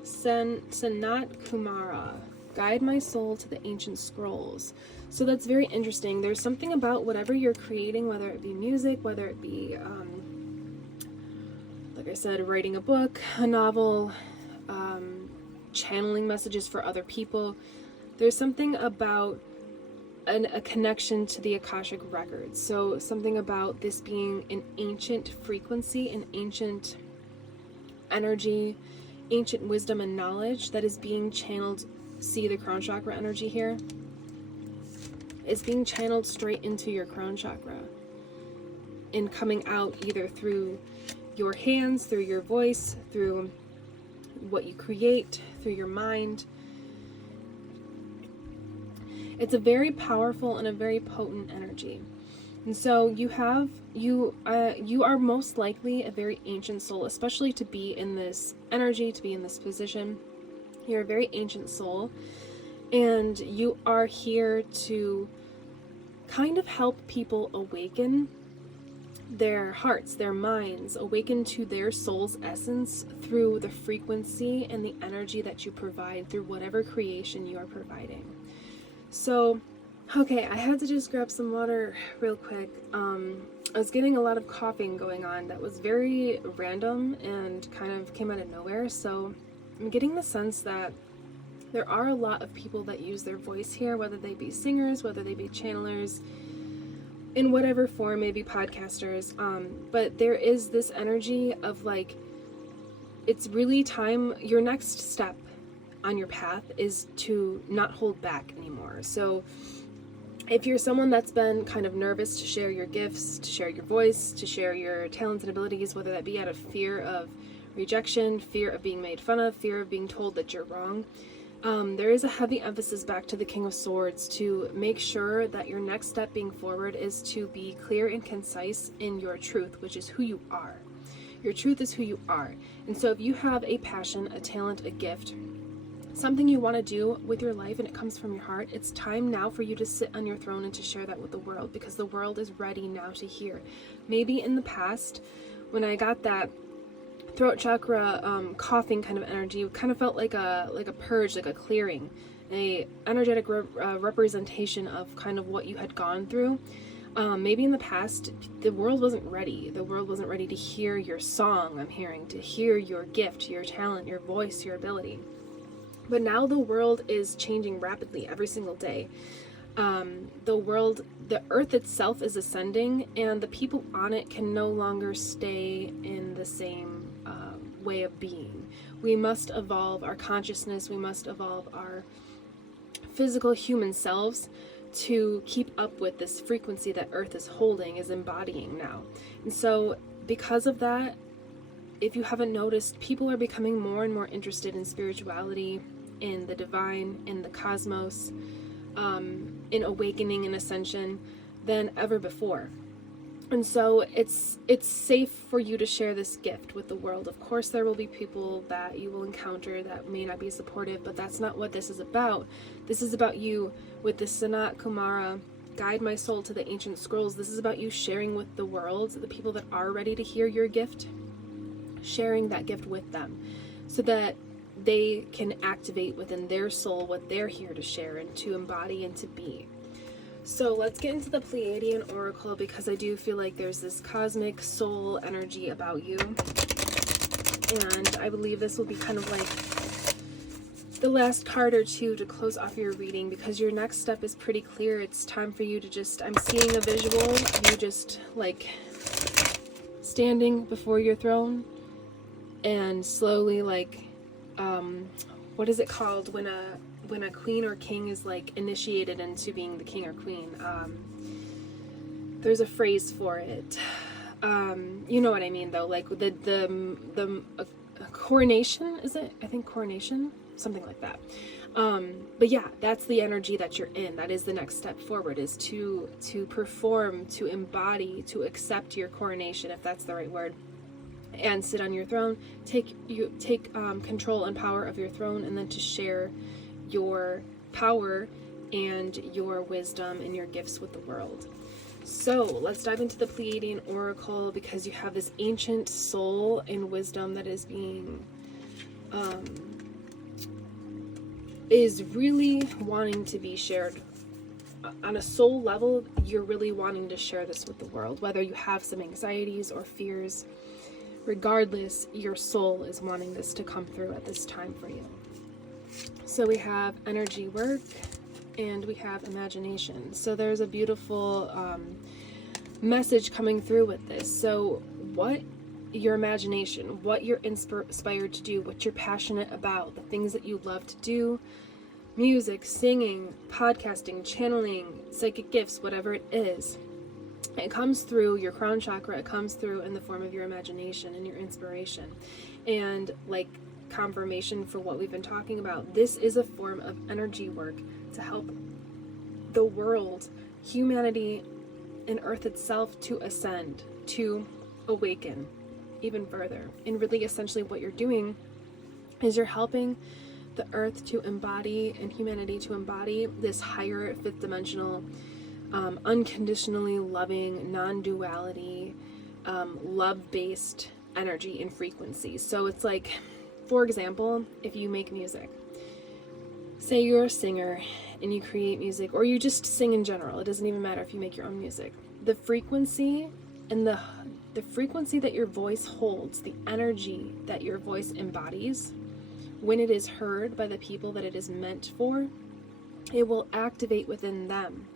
Sanat Kumara, guide my soul to the ancient scrolls. So that's very interesting. There's something about whatever you're creating, whether it be music, whether it be, like I said, writing a book, a novel, channeling messages for other people. There's something about a connection to the Akashic records. So something about this being an ancient frequency, an ancient energy, ancient wisdom and knowledge that is being channeled. See the crown chakra energy here? It's being channeled straight into your crown chakra and coming out either through your hands, through your voice, through what you create, through your mind. It's a very powerful and a very potent energy. And so you are most likely a very ancient soul, especially to be in this energy, to be in this position. You're a very ancient soul, and you are here to kind of help people awaken their hearts, their minds, awaken to their soul's essence through the frequency and the energy that you provide through whatever creation you are providing. So, okay, I had to just grab some water real quick. I was getting a lot of coughing going on that was very random and kind of came out of nowhere, so I'm getting the sense that there are a lot of people that use their voice here, whether they be singers, whether they be channelers, in whatever form, maybe podcasters, but there is this energy of like, it's really time, your next step on your path is to not hold back anymore. So if you're someone that's been kind of nervous to share your gifts, to share your voice, to share your talents and abilities, whether that be out of fear of rejection, fear of being made fun of, fear of being told that you're wrong, there is a heavy emphasis back to the King of Swords to make sure that your next step being forward is to be clear and concise in your truth, which is who you are. Your truth is who you are. And so if you have a passion, a talent, a gift, something you want to do with your life and it comes from your heart, it's time now for you to sit on your throne and to share that with the world, because the world is ready now to hear. Maybe in the past, when I got that throat chakra coughing kind of energy, it kind of felt like a purge, like a clearing, a energetic representation of kind of what you had gone through. Maybe in the past the world wasn't ready. The world wasn't ready to hear your song, I'm hearing, to hear your gift, your talent, your voice, your ability. But now the world is changing rapidly every single day. The earth itself is ascending, and the people on it can no longer stay in the same way of being. We must evolve our consciousness, we must evolve our physical human selves to keep up with this frequency that earth is holding, is embodying now. And so because of that, if you haven't noticed, people are becoming more and more interested in spirituality, in the divine, in the cosmos, in awakening and ascension than ever before. And so it's safe for you to share this gift with the world. Of course, there will be people that you will encounter that may not be supportive, but that's not what this is about. This is about you with the Sanat Kumara, Guide My Soul to the Ancient Scrolls. This is about you sharing with the world, the people that are ready to hear your gift, sharing that gift with them so that they can activate within their soul what they're here to share and to embody and to be. So let's get into the Pleiadian Oracle, because I do feel like there's this cosmic soul energy about you. And I believe this will be kind of like the last card or two to close off your reading, because your next step is pretty clear. It's time for you to just, I'm seeing a visual of you just like standing before your throne and slowly like, what is it called when a queen or king is like initiated into being the king or queen? There's a phrase for it. You know what I mean though, like the coronation, is it? I think coronation, something like that. But yeah, that's the energy that you're in. That is the next step forward, is to perform, to embody, to accept your coronation, if that's the right word, and sit on your throne, take control and power of your throne, and then to share your power and your wisdom and your gifts with the world. So let's dive into the Pleiadian Oracle, because you have this ancient soul and wisdom that is being is really wanting to be shared on a soul level. You're really wanting to share this with the world, whether you have some anxieties or fears. Regardless, your soul is wanting this to come through at this time for you. So we have energy work and we have imagination. So there's a beautiful message coming through with this. So what your imagination, what you're inspired to do, what you're passionate about, the things that you love to do, music, singing, podcasting, channeling, psychic gifts, whatever it is It comes through your crown chakra. It comes through in the form of your imagination and your inspiration. And like confirmation for what we've been talking about, this is a form of energy work to help the world, humanity, and Earth itself to ascend, to awaken even further. And really, essentially, what you're doing is you're helping the Earth to embody and humanity to embody this higher fifth dimensional, unconditionally loving, non-duality, love-based energy and frequency. So it's like, for example, if you make music, say you're a singer and you create music, or you just sing in general, it doesn't even matter if you make your own music. The frequency and the frequency that your voice holds, the energy that your voice embodies, when it is heard by the people that it is meant for, it will activate within them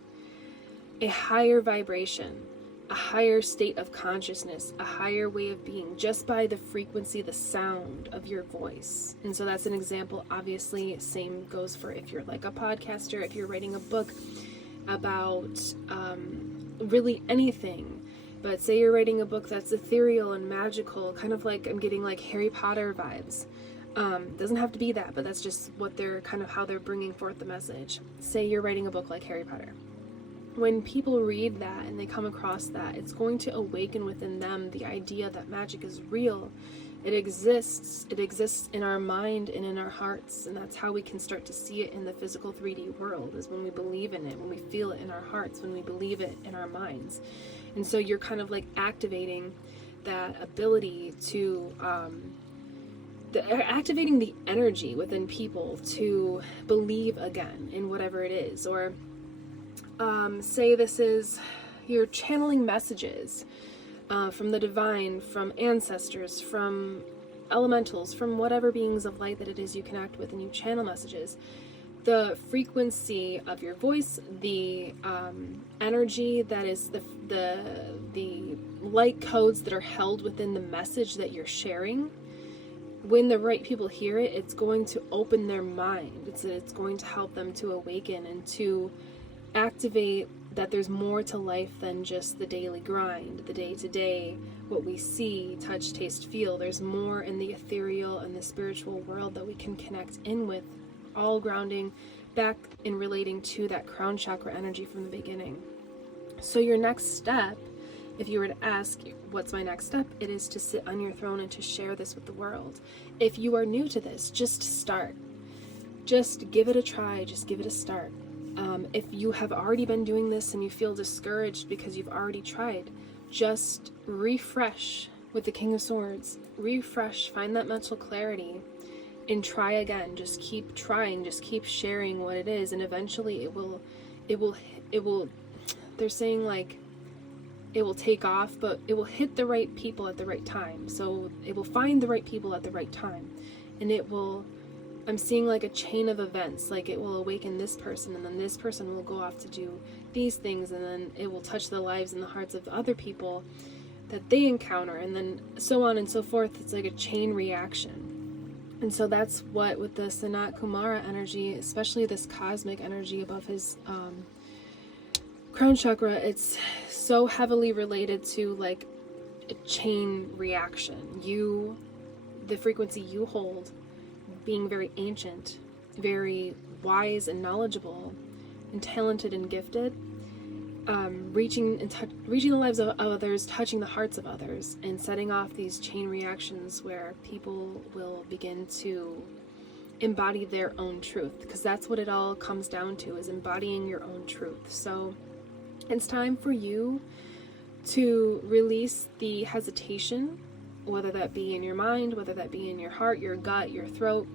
a higher vibration, a higher state of consciousness, a higher way of being, just by the frequency, the sound of your voice. And so that's an example. Obviously, same goes for if you're like a podcaster, if you're writing a book about really anything. But say you're writing a book that's ethereal and magical, kind of like, I'm getting like Harry Potter vibes. Doesn't have to be that, but that's just what they're kind of how they're bringing forth the message. Say you're writing a book like Harry Potter. When people read that and they come across that, it's going to awaken within them the idea that magic is real. It exists. It exists in our mind and in our hearts. And that's how we can start to see it in the physical 3D world, is when we believe in it, when we feel it in our hearts, when we believe it in our minds. And so you're kind of like activating that ability to, activating the energy within people to believe again in whatever it is. Or say this is, you're channeling messages from the divine, from ancestors, from elementals, from whatever beings of light that it is you connect with, and you channel messages. The frequency of your voice, the energy that is the light codes that are held within the message that you're sharing, when the right people hear it, it's going to open their mind. It's going to help them to awaken and to activate that there's more to life than just the daily grind, the day-to-day, what we see, touch, taste, feel. There's more in the ethereal and the spiritual world that we can connect in with, all grounding back in relating to that crown chakra energy from the beginning. So your next step, if you were to ask, what's my next step? It is to sit on your throne and to share this with the world. If you are new to this, just start. Just give it a try. Just give it a start. If you have already been doing this and you feel discouraged because you've already tried, just refresh with the King of Swords. Refresh, find that mental clarity, and try again. Just keep trying. Just keep sharing what it is, and eventually it will. They're saying like it will take off, but it will hit the right people at the right time. So it will find the right people at the right time, and it will. I'm seeing like a chain of events, like it will awaken this person, and then this person will go off to do these things, and then it will touch the lives and the hearts of the other people that they encounter, and then so on and so forth. It's like a chain reaction. And so that's what, with the Sanat Kumara energy, especially this cosmic energy above his crown chakra, it's so heavily related to like a chain reaction. The frequency you hold, being very ancient, very wise and knowledgeable, and talented and gifted, reaching the lives of others, touching the hearts of others, and setting off these chain reactions where people will begin to embody their own truth, because that's what it all comes down to, is embodying your own truth. So it's time for you to release the hesitation, whether that be in your mind, whether that be in your heart, your gut, your throat.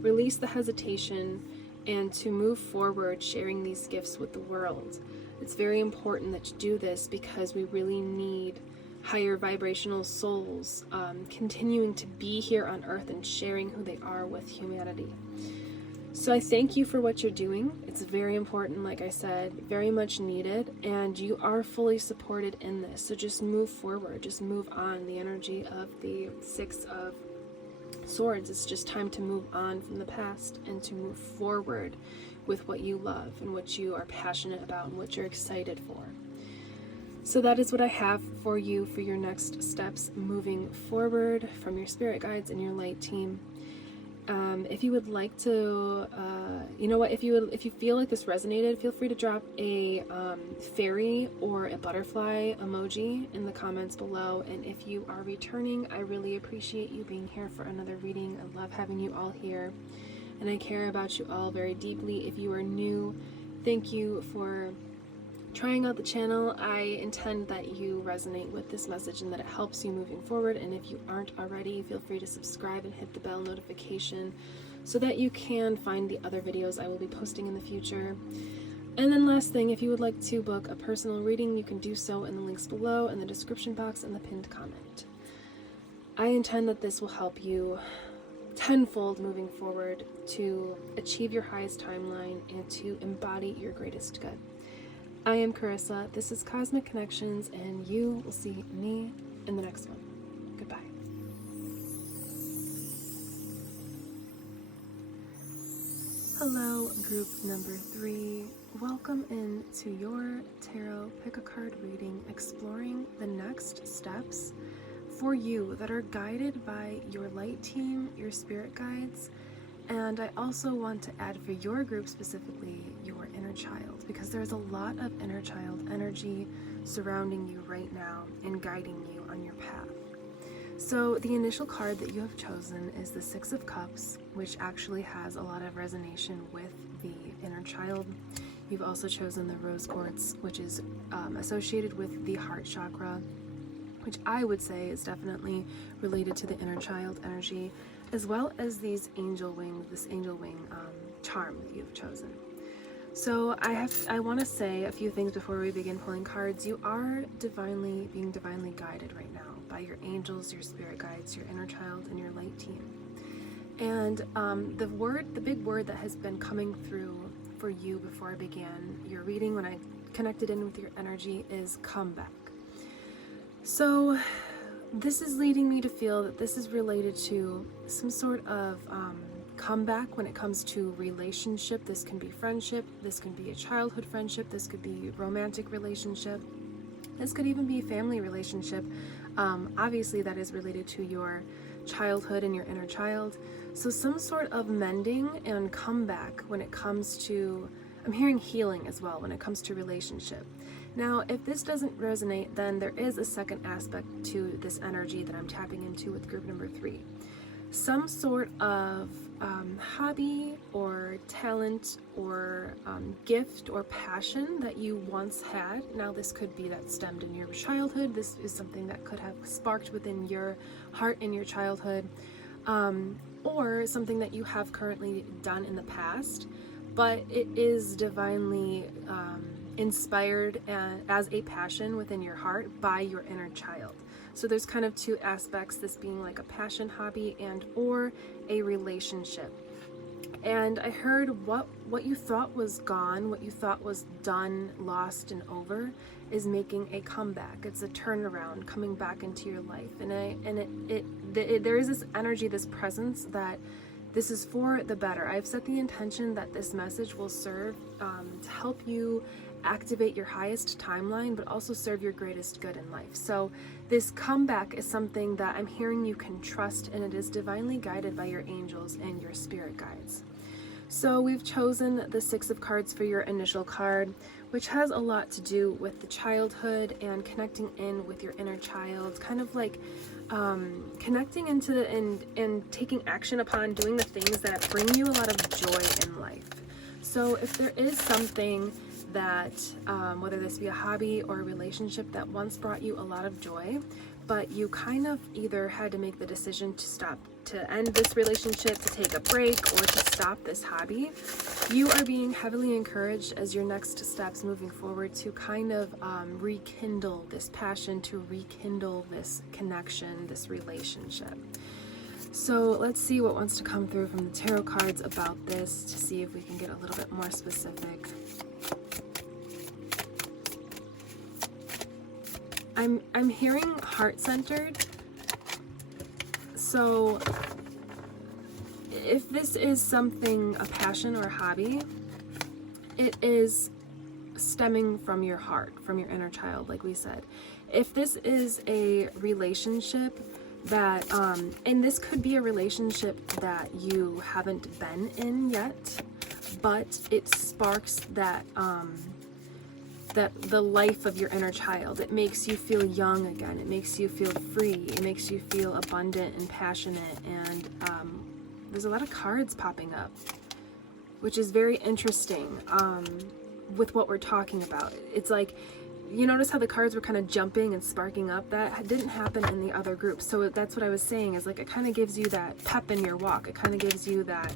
Release the hesitation and to move forward sharing these gifts with the world. It's very important that you do this, because we really need higher vibrational souls continuing to be here on Earth and sharing who they are with humanity. So I thank you for what you're doing. It's very important, like I said, very much needed, and you are fully supported in this. So just move forward, just move on. The energy of the Six of Swords, it's just time to move on from the past and to move forward with what you love and what you are passionate about and what you're excited for. So that is what I have for you for your next steps moving forward from your spirit guides and your light team. If you would like to, you know what, if you feel like this resonated, feel free to drop a fairy or a butterfly emoji in the comments below. And if you are returning, I really appreciate you being here for another reading. I love having you all here, and I care about you all very deeply. If you are new, thank you for trying out the channel. I intend that you resonate with this message and that it helps you moving forward. And if you aren't already, feel free to subscribe and hit the bell notification so that you can find the other videos I will be posting in the future. And then last thing, if you would like to book a personal reading, you can do so in the links below, in the description box, and the pinned comment. I intend that this will help you tenfold moving forward to achieve your highest timeline and to embody your greatest good. I am Carissa, this is Cosmic Connections, and you will see me in the next one. Goodbye. Hello, group number 3. Welcome in to your tarot pick-a-card reading, exploring the next steps for you that are guided by your light team, your spirit guides, and I also want to add for your group specifically, your inner child, because there's a lot of inner child energy surrounding you right now and guiding you on your path. So the initial card that you have chosen is the Six of Cups, which actually has a lot of resonance with the inner child. You've also chosen the Rose Quartz, which is associated with the heart chakra, which I would say is definitely related to the inner child energy, as well as this angel wing charm that you've chosen. So I want to say a few things before we begin pulling cards. You are being divinely guided right now by your angels, your spirit guides, your inner child, and your light team. And the big word that has been coming through for you before I began your reading, when I connected in with your energy, is comeback. So this is leading me to feel that this is related to some sort of comeback when it comes to relationship. This can be friendship, this can be a childhood friendship, this could be romantic relationship, this could even be a family relationship. Obviously that is related to your childhood and your inner child. So some sort of mending and comeback when it comes to, I'm hearing healing as well when it comes to relationship. Now, if this doesn't resonate, then there is a second aspect to this energy that I'm tapping into with group number 3. Some sort of hobby or talent or gift or passion that you once had. Now, this could be that stemmed in your childhood. This is something that could have sparked within your heart in your childhood, or something that you have currently done in the past, but it is divinely inspired as a passion within your heart by your inner child. So there's kind of two aspects, this being like a passion, hobby, and or a relationship. And I heard what you thought was gone, what you thought was done, lost, and over is making a comeback. It's a turnaround, coming back into your life. And there is this energy, this presence that this is for the better. I've set the intention that this message will serve to help you activate your highest timeline, but also serve your greatest good in life. So this comeback is something that I'm hearing you can trust, and it is divinely guided by your angels and your spirit guides. So we've chosen the Six of Cards for your initial card, which has a lot to do with the childhood and connecting in with your inner child, kind of like connecting into the and taking action upon doing the things that bring you a lot of joy in life. So if there is something that, whether this be a hobby or a relationship that once brought you a lot of joy, but you kind of either had to make the decision to end this relationship, to take a break, or to stop this hobby, you are being heavily encouraged as your next steps moving forward to kind of rekindle this passion, to rekindle this connection, this relationship. So let's see what wants to come through from the tarot cards about this, to see if we can get a little bit more specific. I'm hearing heart-centered. So if this is something, a passion or a hobby, it is stemming from your heart, from your inner child, like we said. If this is a relationship that, and this could be a relationship that you haven't been in yet, but it sparks that, that the life of your inner child. It makes you feel young again. It makes you feel free. It makes you feel abundant and passionate. And there's a lot of cards popping up, which is very interesting with what we're talking about. It's like, you notice how the cards were kind of jumping and sparking up? That didn't happen in the other group. So that's what I was saying, is like, it kind of gives you that pep in your walk. It kind of gives you that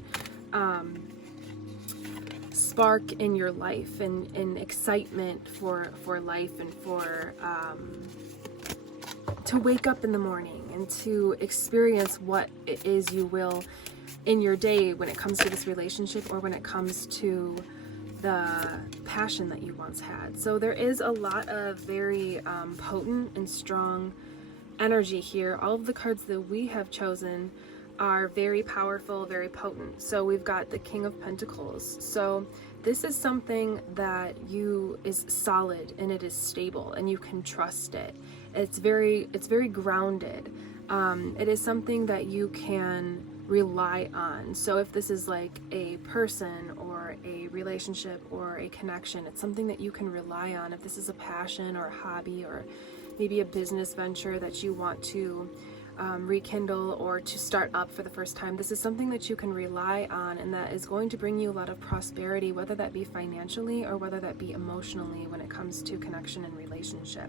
spark in your life and excitement for life, and for to wake up in the morning and to experience what it is you will in your day when it comes to this relationship, or when it comes to the passion that you once had. So there is a lot of very potent and strong energy here. All of the cards that we have chosen are very powerful, very potent. So we've got the King of Pentacles. So this is something that is solid, and it is stable, and you can trust it. It's very grounded. It is something that you can rely on. So if this is like a person or a relationship or a connection, it's something that you can rely on. If this is a passion or a hobby, or maybe a business venture that you want to rekindle or to start up for the first time, this is something that you can rely on, and that is going to bring you a lot of prosperity, whether that be financially or whether that be emotionally, when it comes to connection and relationship.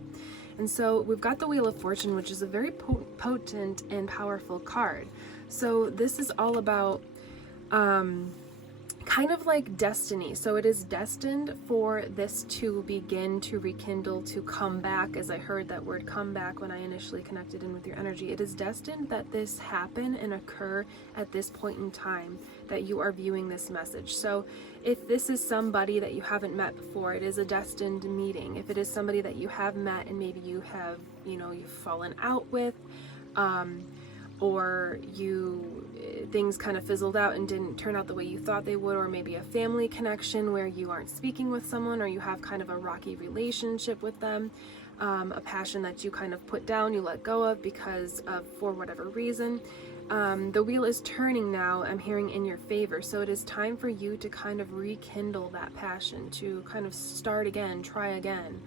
And so we've got the Wheel of Fortune, which is a very potent and powerful card. So this is all about kind of like destiny. So it is destined for this to begin to rekindle, to come back, as I heard that word come back when I initially connected in with your energy. It is destined that this happen and occur at this point in time that you are viewing this message. So if this is somebody that you haven't met before, it is a destined meeting. If it is somebody that you have met and maybe you have, you've fallen out with, or things kind of fizzled out and didn't turn out the way you thought they would, or maybe a family connection where you aren't speaking with someone, or you have kind of a rocky relationship with them, a passion that you kind of put down, you let go of because of, for whatever reason. The wheel is turning now, I'm hearing, in your favor. So it is time for you to kind of rekindle that passion, to kind of start again, try again,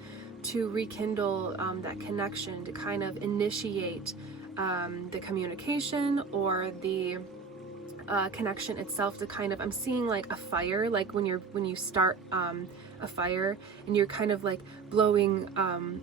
to rekindle that connection, to kind of initiate the communication or the connection itself, to kind of, I'm seeing like a fire, like when you start a fire and you're kind of like blowing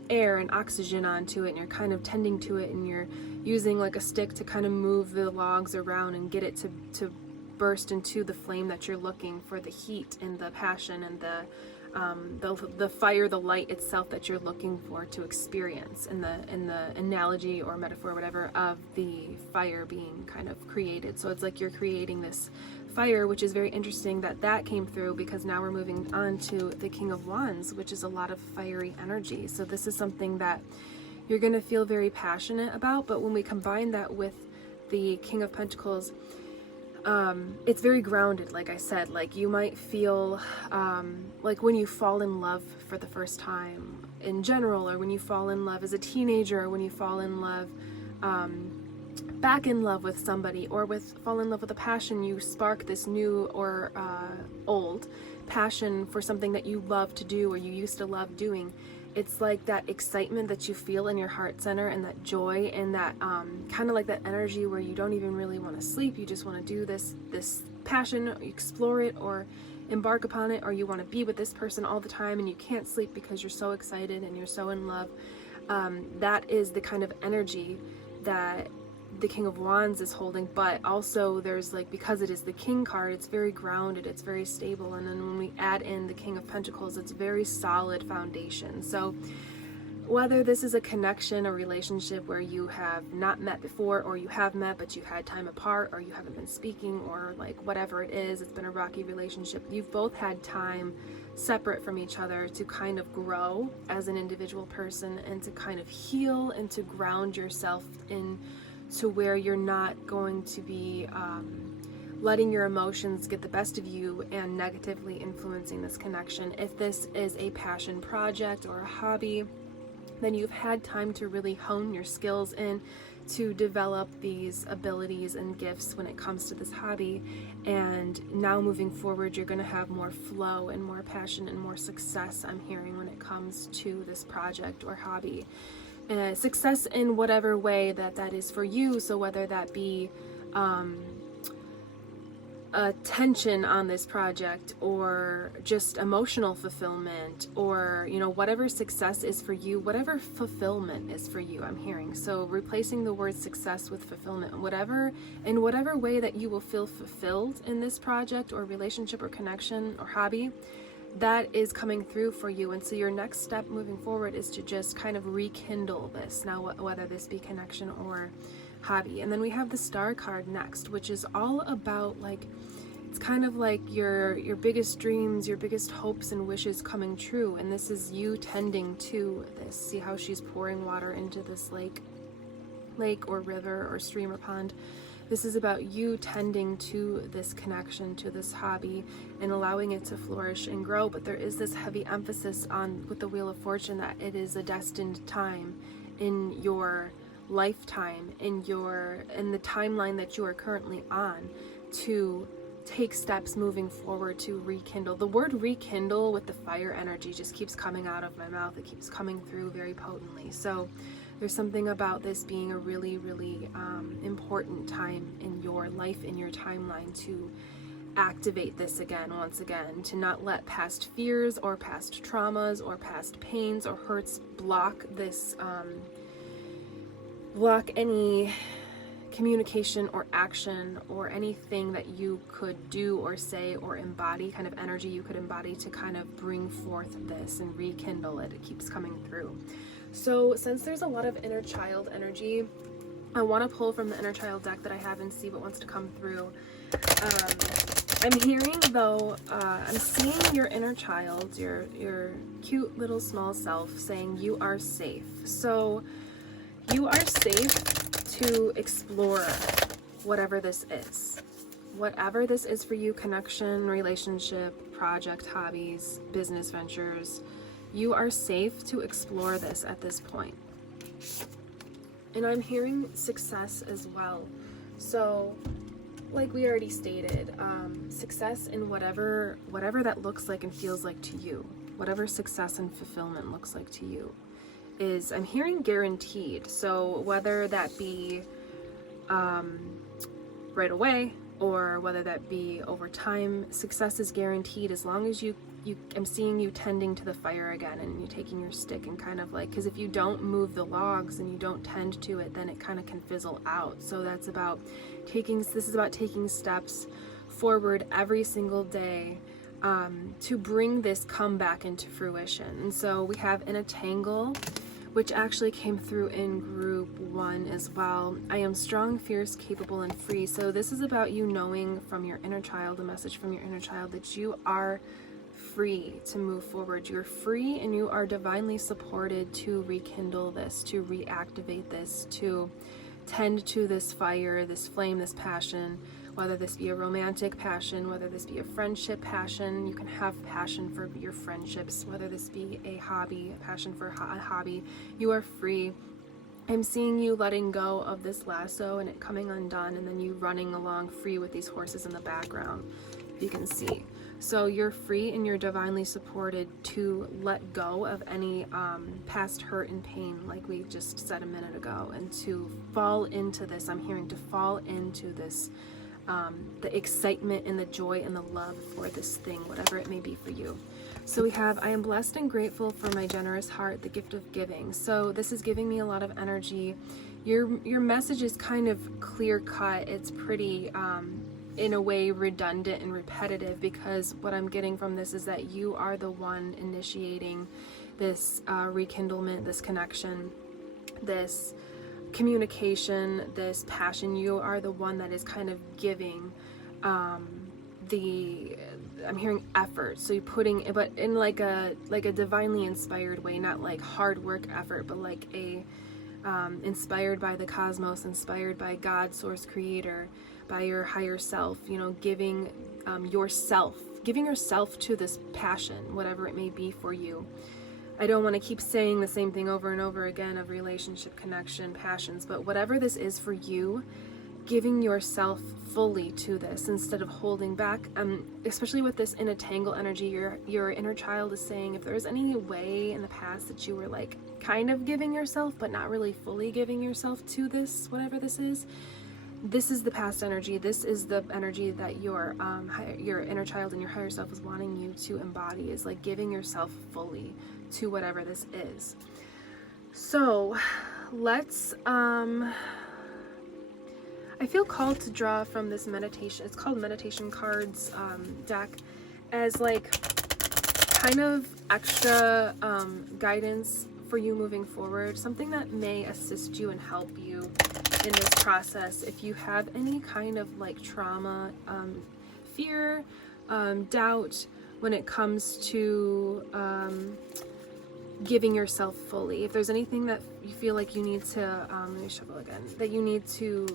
air and oxygen onto it, and you're kind of tending to it, and you're using like a stick to kind of move the logs around and get it to burst into the flame that you're looking for, the heat and the passion and the fire, the light itself that you're looking for to experience, in the analogy or metaphor, whatever, of the fire being kind of created. So it's like you're creating this fire, which is very interesting that came through, because now we're moving on to the King of Wands, which is a lot of fiery energy. So this is something that you're going to feel very passionate about, but when we combine that with the King of Pentacles, it's very grounded. Like I said, like you might feel like when you fall in love for the first time in general, or when you fall in love as a teenager, or when you fall in love back in love with somebody, or fall in love with a passion, you spark this new or old passion for something that you love to do, or you used to love doing. It's like that excitement that you feel in your heart center, and that joy, and that kind of like that energy where you don't even really want to sleep. You just want to do this passion, explore it or embark upon it, or you want to be with this person all the time and you can't sleep because you're so excited and you're so in love. That is the kind of energy that the King of Wands is holding. But also there's like, because it is the King card, it's very grounded, it's very stable, and then when we add in the King of Pentacles, it's very solid foundation. So whether this is a connection, a relationship where you have not met before, or you have met but you've had time apart, or you haven't been speaking, or like whatever it is, it's been a rocky relationship, you've both had time separate from each other to kind of grow as an individual person, and to kind of heal and to ground yourself in to where you're not going to be letting your emotions get the best of you and negatively influencing this connection. If this is a passion project or a hobby, then you've had time to really hone your skills in to develop these abilities and gifts when it comes to this hobby. And now moving forward, you're going to have more flow and more passion and more success, I'm hearing, when it comes to this project or hobby. Success in whatever way that is for you. So whether that be attention on this project, or just emotional fulfillment, or whatever success is for you, whatever fulfillment is for you, I'm hearing. So replacing the word success with fulfillment, in whatever way that you will feel fulfilled in this project or relationship or connection or hobby, that is coming through for you. And so your next step moving forward is to just kind of rekindle this now, whether this be connection or hobby. And then we have the Star card next, which is all about, like, it's kind of like your biggest dreams, your biggest hopes and wishes coming true. And this is you tending to this. See how she's pouring water into this lake or river or stream or pond. This is about you tending to this connection, to this hobby, and allowing it to flourish and grow. But there is this heavy emphasis on, with the Wheel of Fortune, that it is a destined time in your lifetime, in the timeline that you are currently on, to take steps moving forward to rekindle. The word rekindle with the fire energy just keeps coming out of my mouth. It keeps coming through very potently. So there's something about this being a really, really important time in your life, in your timeline, to activate this again, once again, to not let past fears or past traumas or past pains or hurts block this, block any communication or action or anything that you could do or say or embody, kind of energy you could embody to kind of bring forth this and rekindle it. It keeps coming through. So since there's a lot of inner child energy, I want to pull from the inner child deck that I have and see what wants to come through. I'm hearing, though, I'm seeing your inner child, your cute little small self, saying you are safe. So you are safe to explore whatever this is. Whatever this is for you, connection, relationship, project, hobbies, business ventures, you are safe to explore this at this point. And I'm hearing success as well. So, like we already stated, success in whatever that looks like and feels like to you, whatever success and fulfillment looks like to you, is, I'm hearing, guaranteed. So whether that be right away or whether that be over time, success is guaranteed as long as I'm seeing you tending to the fire again, and you taking your stick and kind of like, because if you don't move the logs and you don't tend to it, then it kind of can fizzle out. So this is about taking steps forward every single day to bring this comeback into fruition. And so we have in a tangle, which actually came through in group 1 as well. I am strong, fierce, capable, and free. So this is about you knowing from your inner child, a message from your inner child, that you are free to move forward. You're free and you are divinely supported to rekindle this, to reactivate this, to tend to this fire, this flame, this passion, whether this be a romantic passion, whether this be a friendship passion. You can have passion for your friendships, whether this be a hobby, a passion for a hobby. You are free. I'm seeing you letting go of this lasso and it coming undone, and then you running along free with these horses in the background, you can see. So you're free and you're divinely supported to let go of any past hurt and pain, like we just said a minute ago, and to fall into this. I'm hearing to fall into this, the excitement and the joy and the love for this thing, whatever it may be for you. So we have, I am blessed and grateful for my generous heart, the gift of giving. So this is giving me a lot of energy. Your message is kind of clear cut. It's pretty, in a way, redundant and repetitive, because what I'm getting from this is that you are the one initiating this rekindlement, this connection, this communication, this passion. You are the one that is kind of giving I'm hearing effort. So you're putting, but in like a divinely inspired way, not like hard work effort, but like a inspired by the cosmos, inspired by God, source, creator. by your higher self, you know, giving yourself to this passion, whatever it may be for you. I don't want to keep saying the same thing over and over again of relationship, connection, passions, but whatever this is for you, giving yourself fully to this instead of holding back, especially with this in a tangle energy. Your inner child is saying if there's any way in the past that you were like kind of giving yourself but not really fully giving yourself to this, whatever this is the past energy. This is the energy that your inner child and your higher self is wanting you to embody, is like giving yourself fully to whatever this is. So let's I feel called to draw from this meditation, it's called Meditation Cards deck, as like kind of extra guidance for you moving forward, something that may assist you and help you in this process. If you have any kind of like trauma, fear, doubt when it comes to giving yourself fully, if there's anything that you feel like you need to, let me shuffle again, that you need to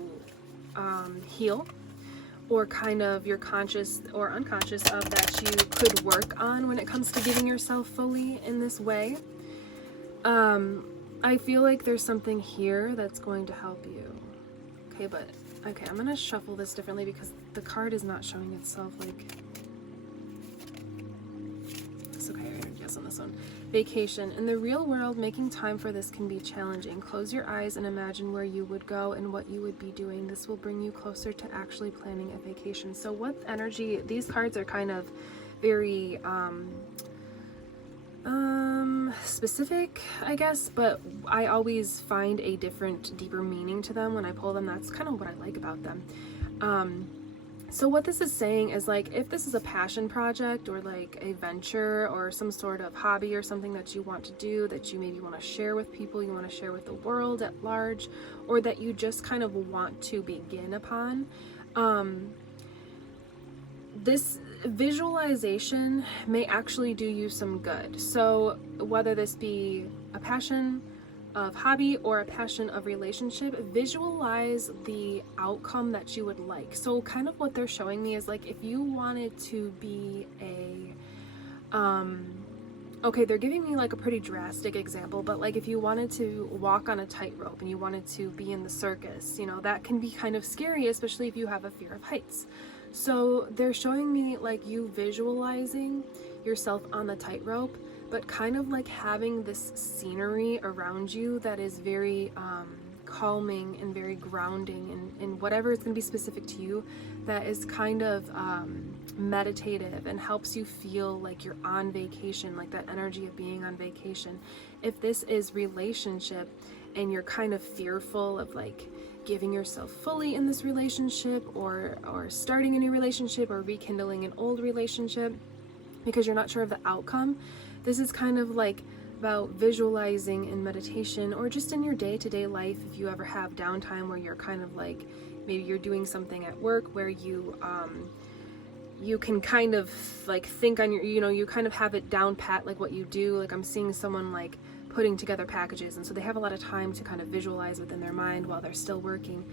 heal, or kind of you're conscious or unconscious of that you could work on when it comes to giving yourself fully in this way, I feel like there's something here that's going to help you. Okay, I'm gonna shuffle this differently because the card is not showing itself like it's okay. Yes, on this one. Vacation. In the real world, making time for this can be challenging. Close your eyes and imagine where you would go and what you would be doing. This will bring you closer to actually planning a vacation. So what energy, these cards are kind of very specific, I guess, but I always find a different, deeper meaning to them when I pull them. That's kind of what I like about them. So what this is saying is like, if this is a passion project or like a venture or some sort of hobby or something that you want to do, that you maybe want to share with people, you want to share with the world at large, or that you just kind of want to begin upon, this visualization may actually do you some good. So whether this be a passion of hobby or a passion of relationship, visualize the outcome that you would like. So kind of what they're showing me is like, if you wanted to be a okay, they're giving me like a pretty drastic example, but like if you wanted to walk on a tightrope and you wanted to be in the circus, you know, that can be kind of scary, especially if you have a fear of heights. So they're showing me like you visualizing yourself on the tightrope, but kind of like having this scenery around you that is very calming and very grounding, and whatever is going to be specific to you, that is kind of meditative and helps you feel like you're on vacation, like that energy of being on vacation. If this is relationship and you're kind of fearful of like giving yourself fully in this relationship, or starting a new relationship, or rekindling an old relationship because you're not sure of the outcome, this is kind of like about visualizing in meditation, or just in your day-to-day life. If you ever have downtime where you're kind of like, maybe you're doing something at work where you can kind of like think on your, you know, you kind of have it down pat, like what you do. Like I'm seeing someone like putting together packages, and so they have a lot of time to kind of visualize within their mind while they're still working.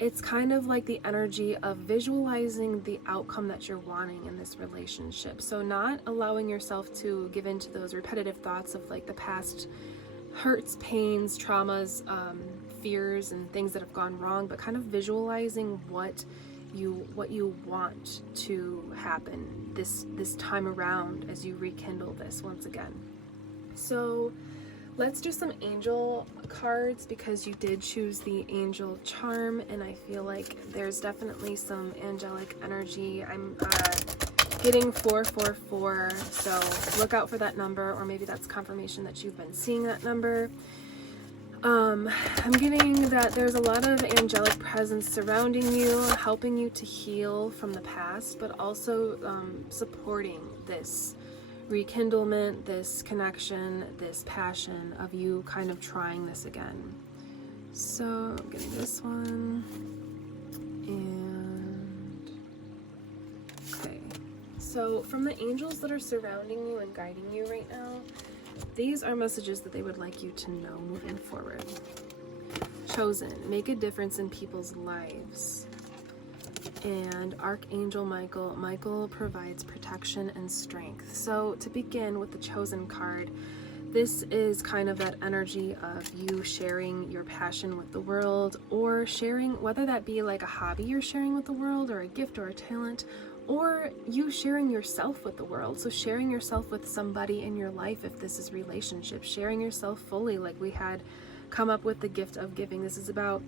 It's kind of like the energy of visualizing the outcome that you're wanting in this relationship. So not allowing yourself to give into those repetitive thoughts of like the past hurts, pains, traumas, fears, and things that have gone wrong, but kind of visualizing what you want to happen this time around as you rekindle this once again. So let's do some angel cards, because you did choose the angel charm, and I feel like there's definitely some angelic energy. I'm getting 444, so look out for that number, or maybe that's confirmation that you've been seeing that number. I'm getting that there's a lot of angelic presence surrounding you, helping you to heal from the past, but also supporting this rekindlement, this connection, this passion of you kind of trying this again. So I'm getting this one, and okay. So from the angels that are surrounding you and guiding you right now, these are messages that they would like you to know moving forward. Chosen, make a difference in people's lives. and Archangel Michael. Michael provides protection and strength. So to begin with the Chosen card, this is kind of that energy of you sharing your passion with the world, or sharing, whether that be like a hobby you're sharing with the world, or a gift or a talent, or you sharing yourself with the world. So sharing yourself with somebody in your life, if this is relationship, sharing yourself fully, like we had come up with the gift of giving. This is about,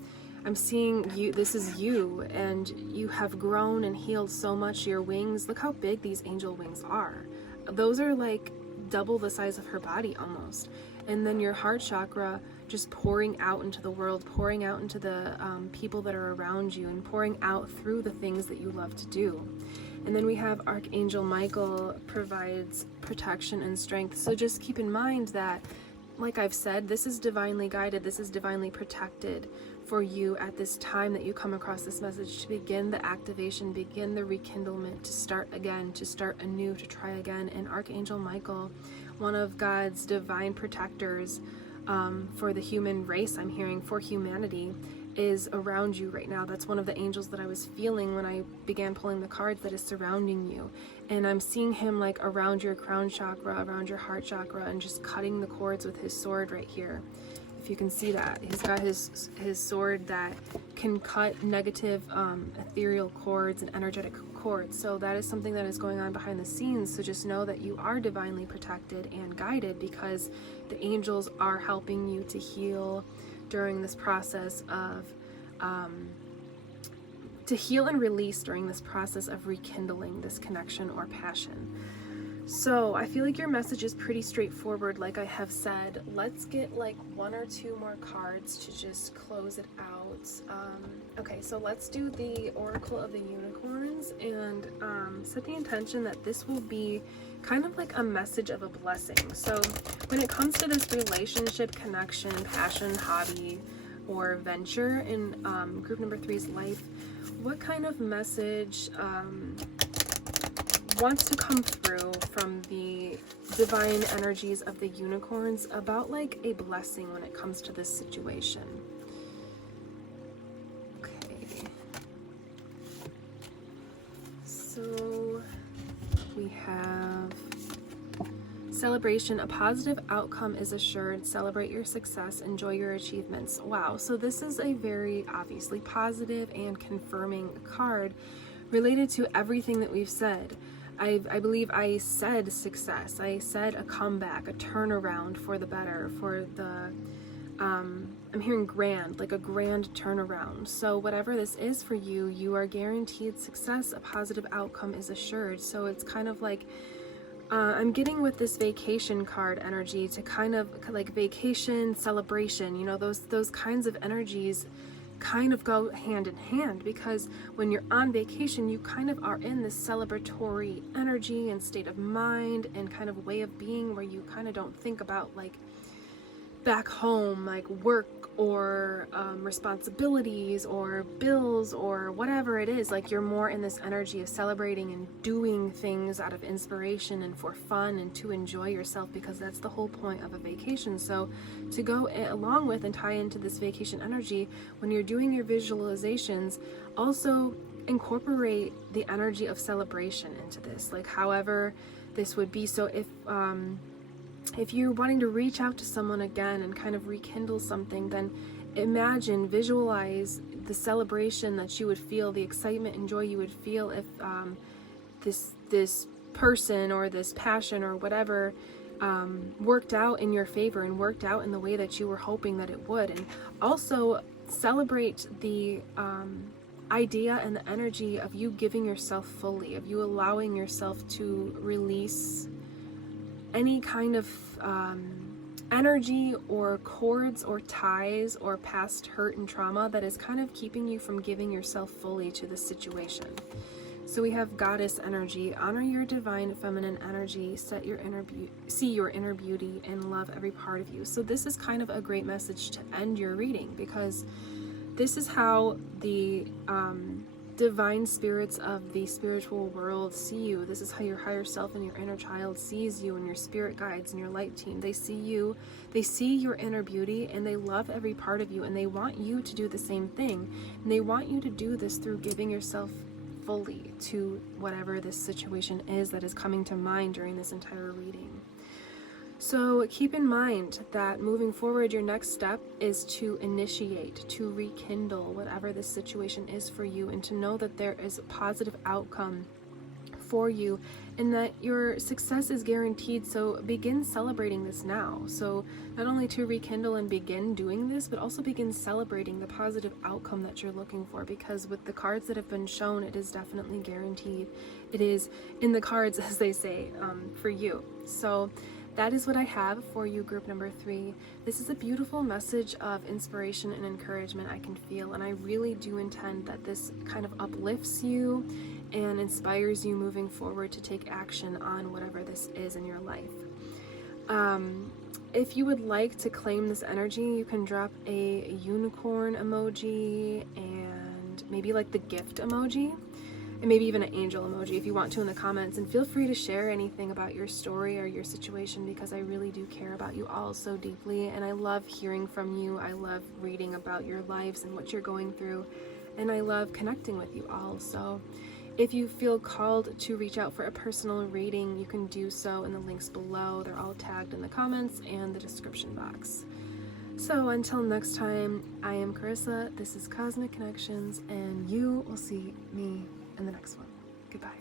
I'm seeing you, this is you, and you have grown and healed so much. Your wings, look how big these angel wings are. Those are like double the size of her body almost. And then your heart chakra just pouring out into the world, pouring out into the people that are around you, and pouring out through the things that you love to do. And then we have Archangel Michael provides protection and strength. So just keep in mind that, like I've said, this is divinely guided, this is divinely protected for you at this time that you come across this message, to begin the activation, begin the rekindlement, to start again, to start anew, to try again. And Archangel Michael, one of God's divine protectors for the human race, I'm hearing, for humanity, is around you right now. That's one of the angels that I was feeling when I began pulling the cards, that is surrounding you. And I'm seeing him like around your crown chakra, around your heart chakra, and just cutting the cords with his sword right here. If you can see that, he's got his sword that can cut negative ethereal cords and energetic cords. So that is something that is going on behind the scenes. So just know that you are divinely protected and guided, because the angels are helping you to heal during this process of to heal and release during this process of rekindling this connection or passion. So I feel like your message is pretty straightforward, like I have said. Let's get like one or two more cards to just close it out. Okay, so let's do the Oracle of the Unicorns, and set the intention that this will be kind of like a message of a blessing. So when it comes to this relationship, connection, passion, hobby, or venture in group number 3's life, what kind of message wants to come through from the divine energies of the unicorns about like a blessing when it comes to this situation? Okay, so we have celebration. A positive outcome is assured. Celebrate your success. Enjoy your achievements. Wow, so this is a very obviously positive and confirming card related to everything that we've said. I believe I said success. I said a comeback, a turnaround for the better, for the, I'm hearing grand, like a grand turnaround. So whatever this is for you, you are guaranteed success. A positive outcome is assured. So it's kind of like, I'm getting with this vacation card energy to kind of like vacation, celebration, you know, those kinds of energies kind of go hand in hand, because when you're on vacation, you kind of are in this celebratory energy and state of mind and kind of way of being, where you kind of don't think about like back home, like work or responsibilities or bills or whatever it is. Like you're more in this energy of celebrating and doing things out of inspiration and for fun and to enjoy yourself, because that's the whole point of a vacation. So to go along with and tie into this vacation energy, when you're doing your visualizations, also incorporate the energy of celebration into this, like however this would be. So if you're wanting to reach out to someone again and kind of rekindle something, then imagine, visualize the celebration that you would feel, the excitement and joy you would feel if this person or this passion or whatever worked out in your favor and worked out in the way that you were hoping that it would. And also celebrate the idea and the energy of you giving yourself fully, of you allowing yourself to release any kind of energy or cords or ties or past hurt and trauma that is kind of keeping you from giving yourself fully to the situation. So we have goddess energy. Honor your divine feminine energy. See your inner beauty and love every part of you. So this is kind of a great message to end your reading, because this is how the divine spirits of the spiritual world see you. This is how your higher self and your inner child sees you, and your spirit guides and your light team. They see you, they see your inner beauty, and they love every part of you, and they want you to do the same thing. And they want you to do this through giving yourself fully to whatever this situation is that is coming to mind during this entire reading. So keep in mind that moving forward, your next step is to initiate, to rekindle whatever this situation is for you, and to know that there is a positive outcome for you and that your success is guaranteed. So begin celebrating this now. So not only to rekindle and begin doing this, but also begin celebrating the positive outcome that you're looking for, because with the cards that have been shown, it is definitely guaranteed. It is in the cards, as they say, for you. So that is what I have for you, group number 3. This is a beautiful message of inspiration and encouragement I can feel, and I really do intend that this kind of uplifts you and inspires you moving forward to take action on whatever this is in your life. If you would like to claim this energy, you can drop a unicorn emoji and maybe like the gift emoji, and maybe even an angel emoji if you want to in the comments. And feel free to share anything about your story or your situation, because I really do care about you all so deeply, and I love hearing from you. I love reading about your lives and what you're going through, and I love connecting with you all. So if you feel called to reach out for a personal reading, you can do so in the links below. They're all tagged in the comments and the description box. So until next time, I am Carissa, this is Cosmic Connections, and you will see me in the next one. Goodbye.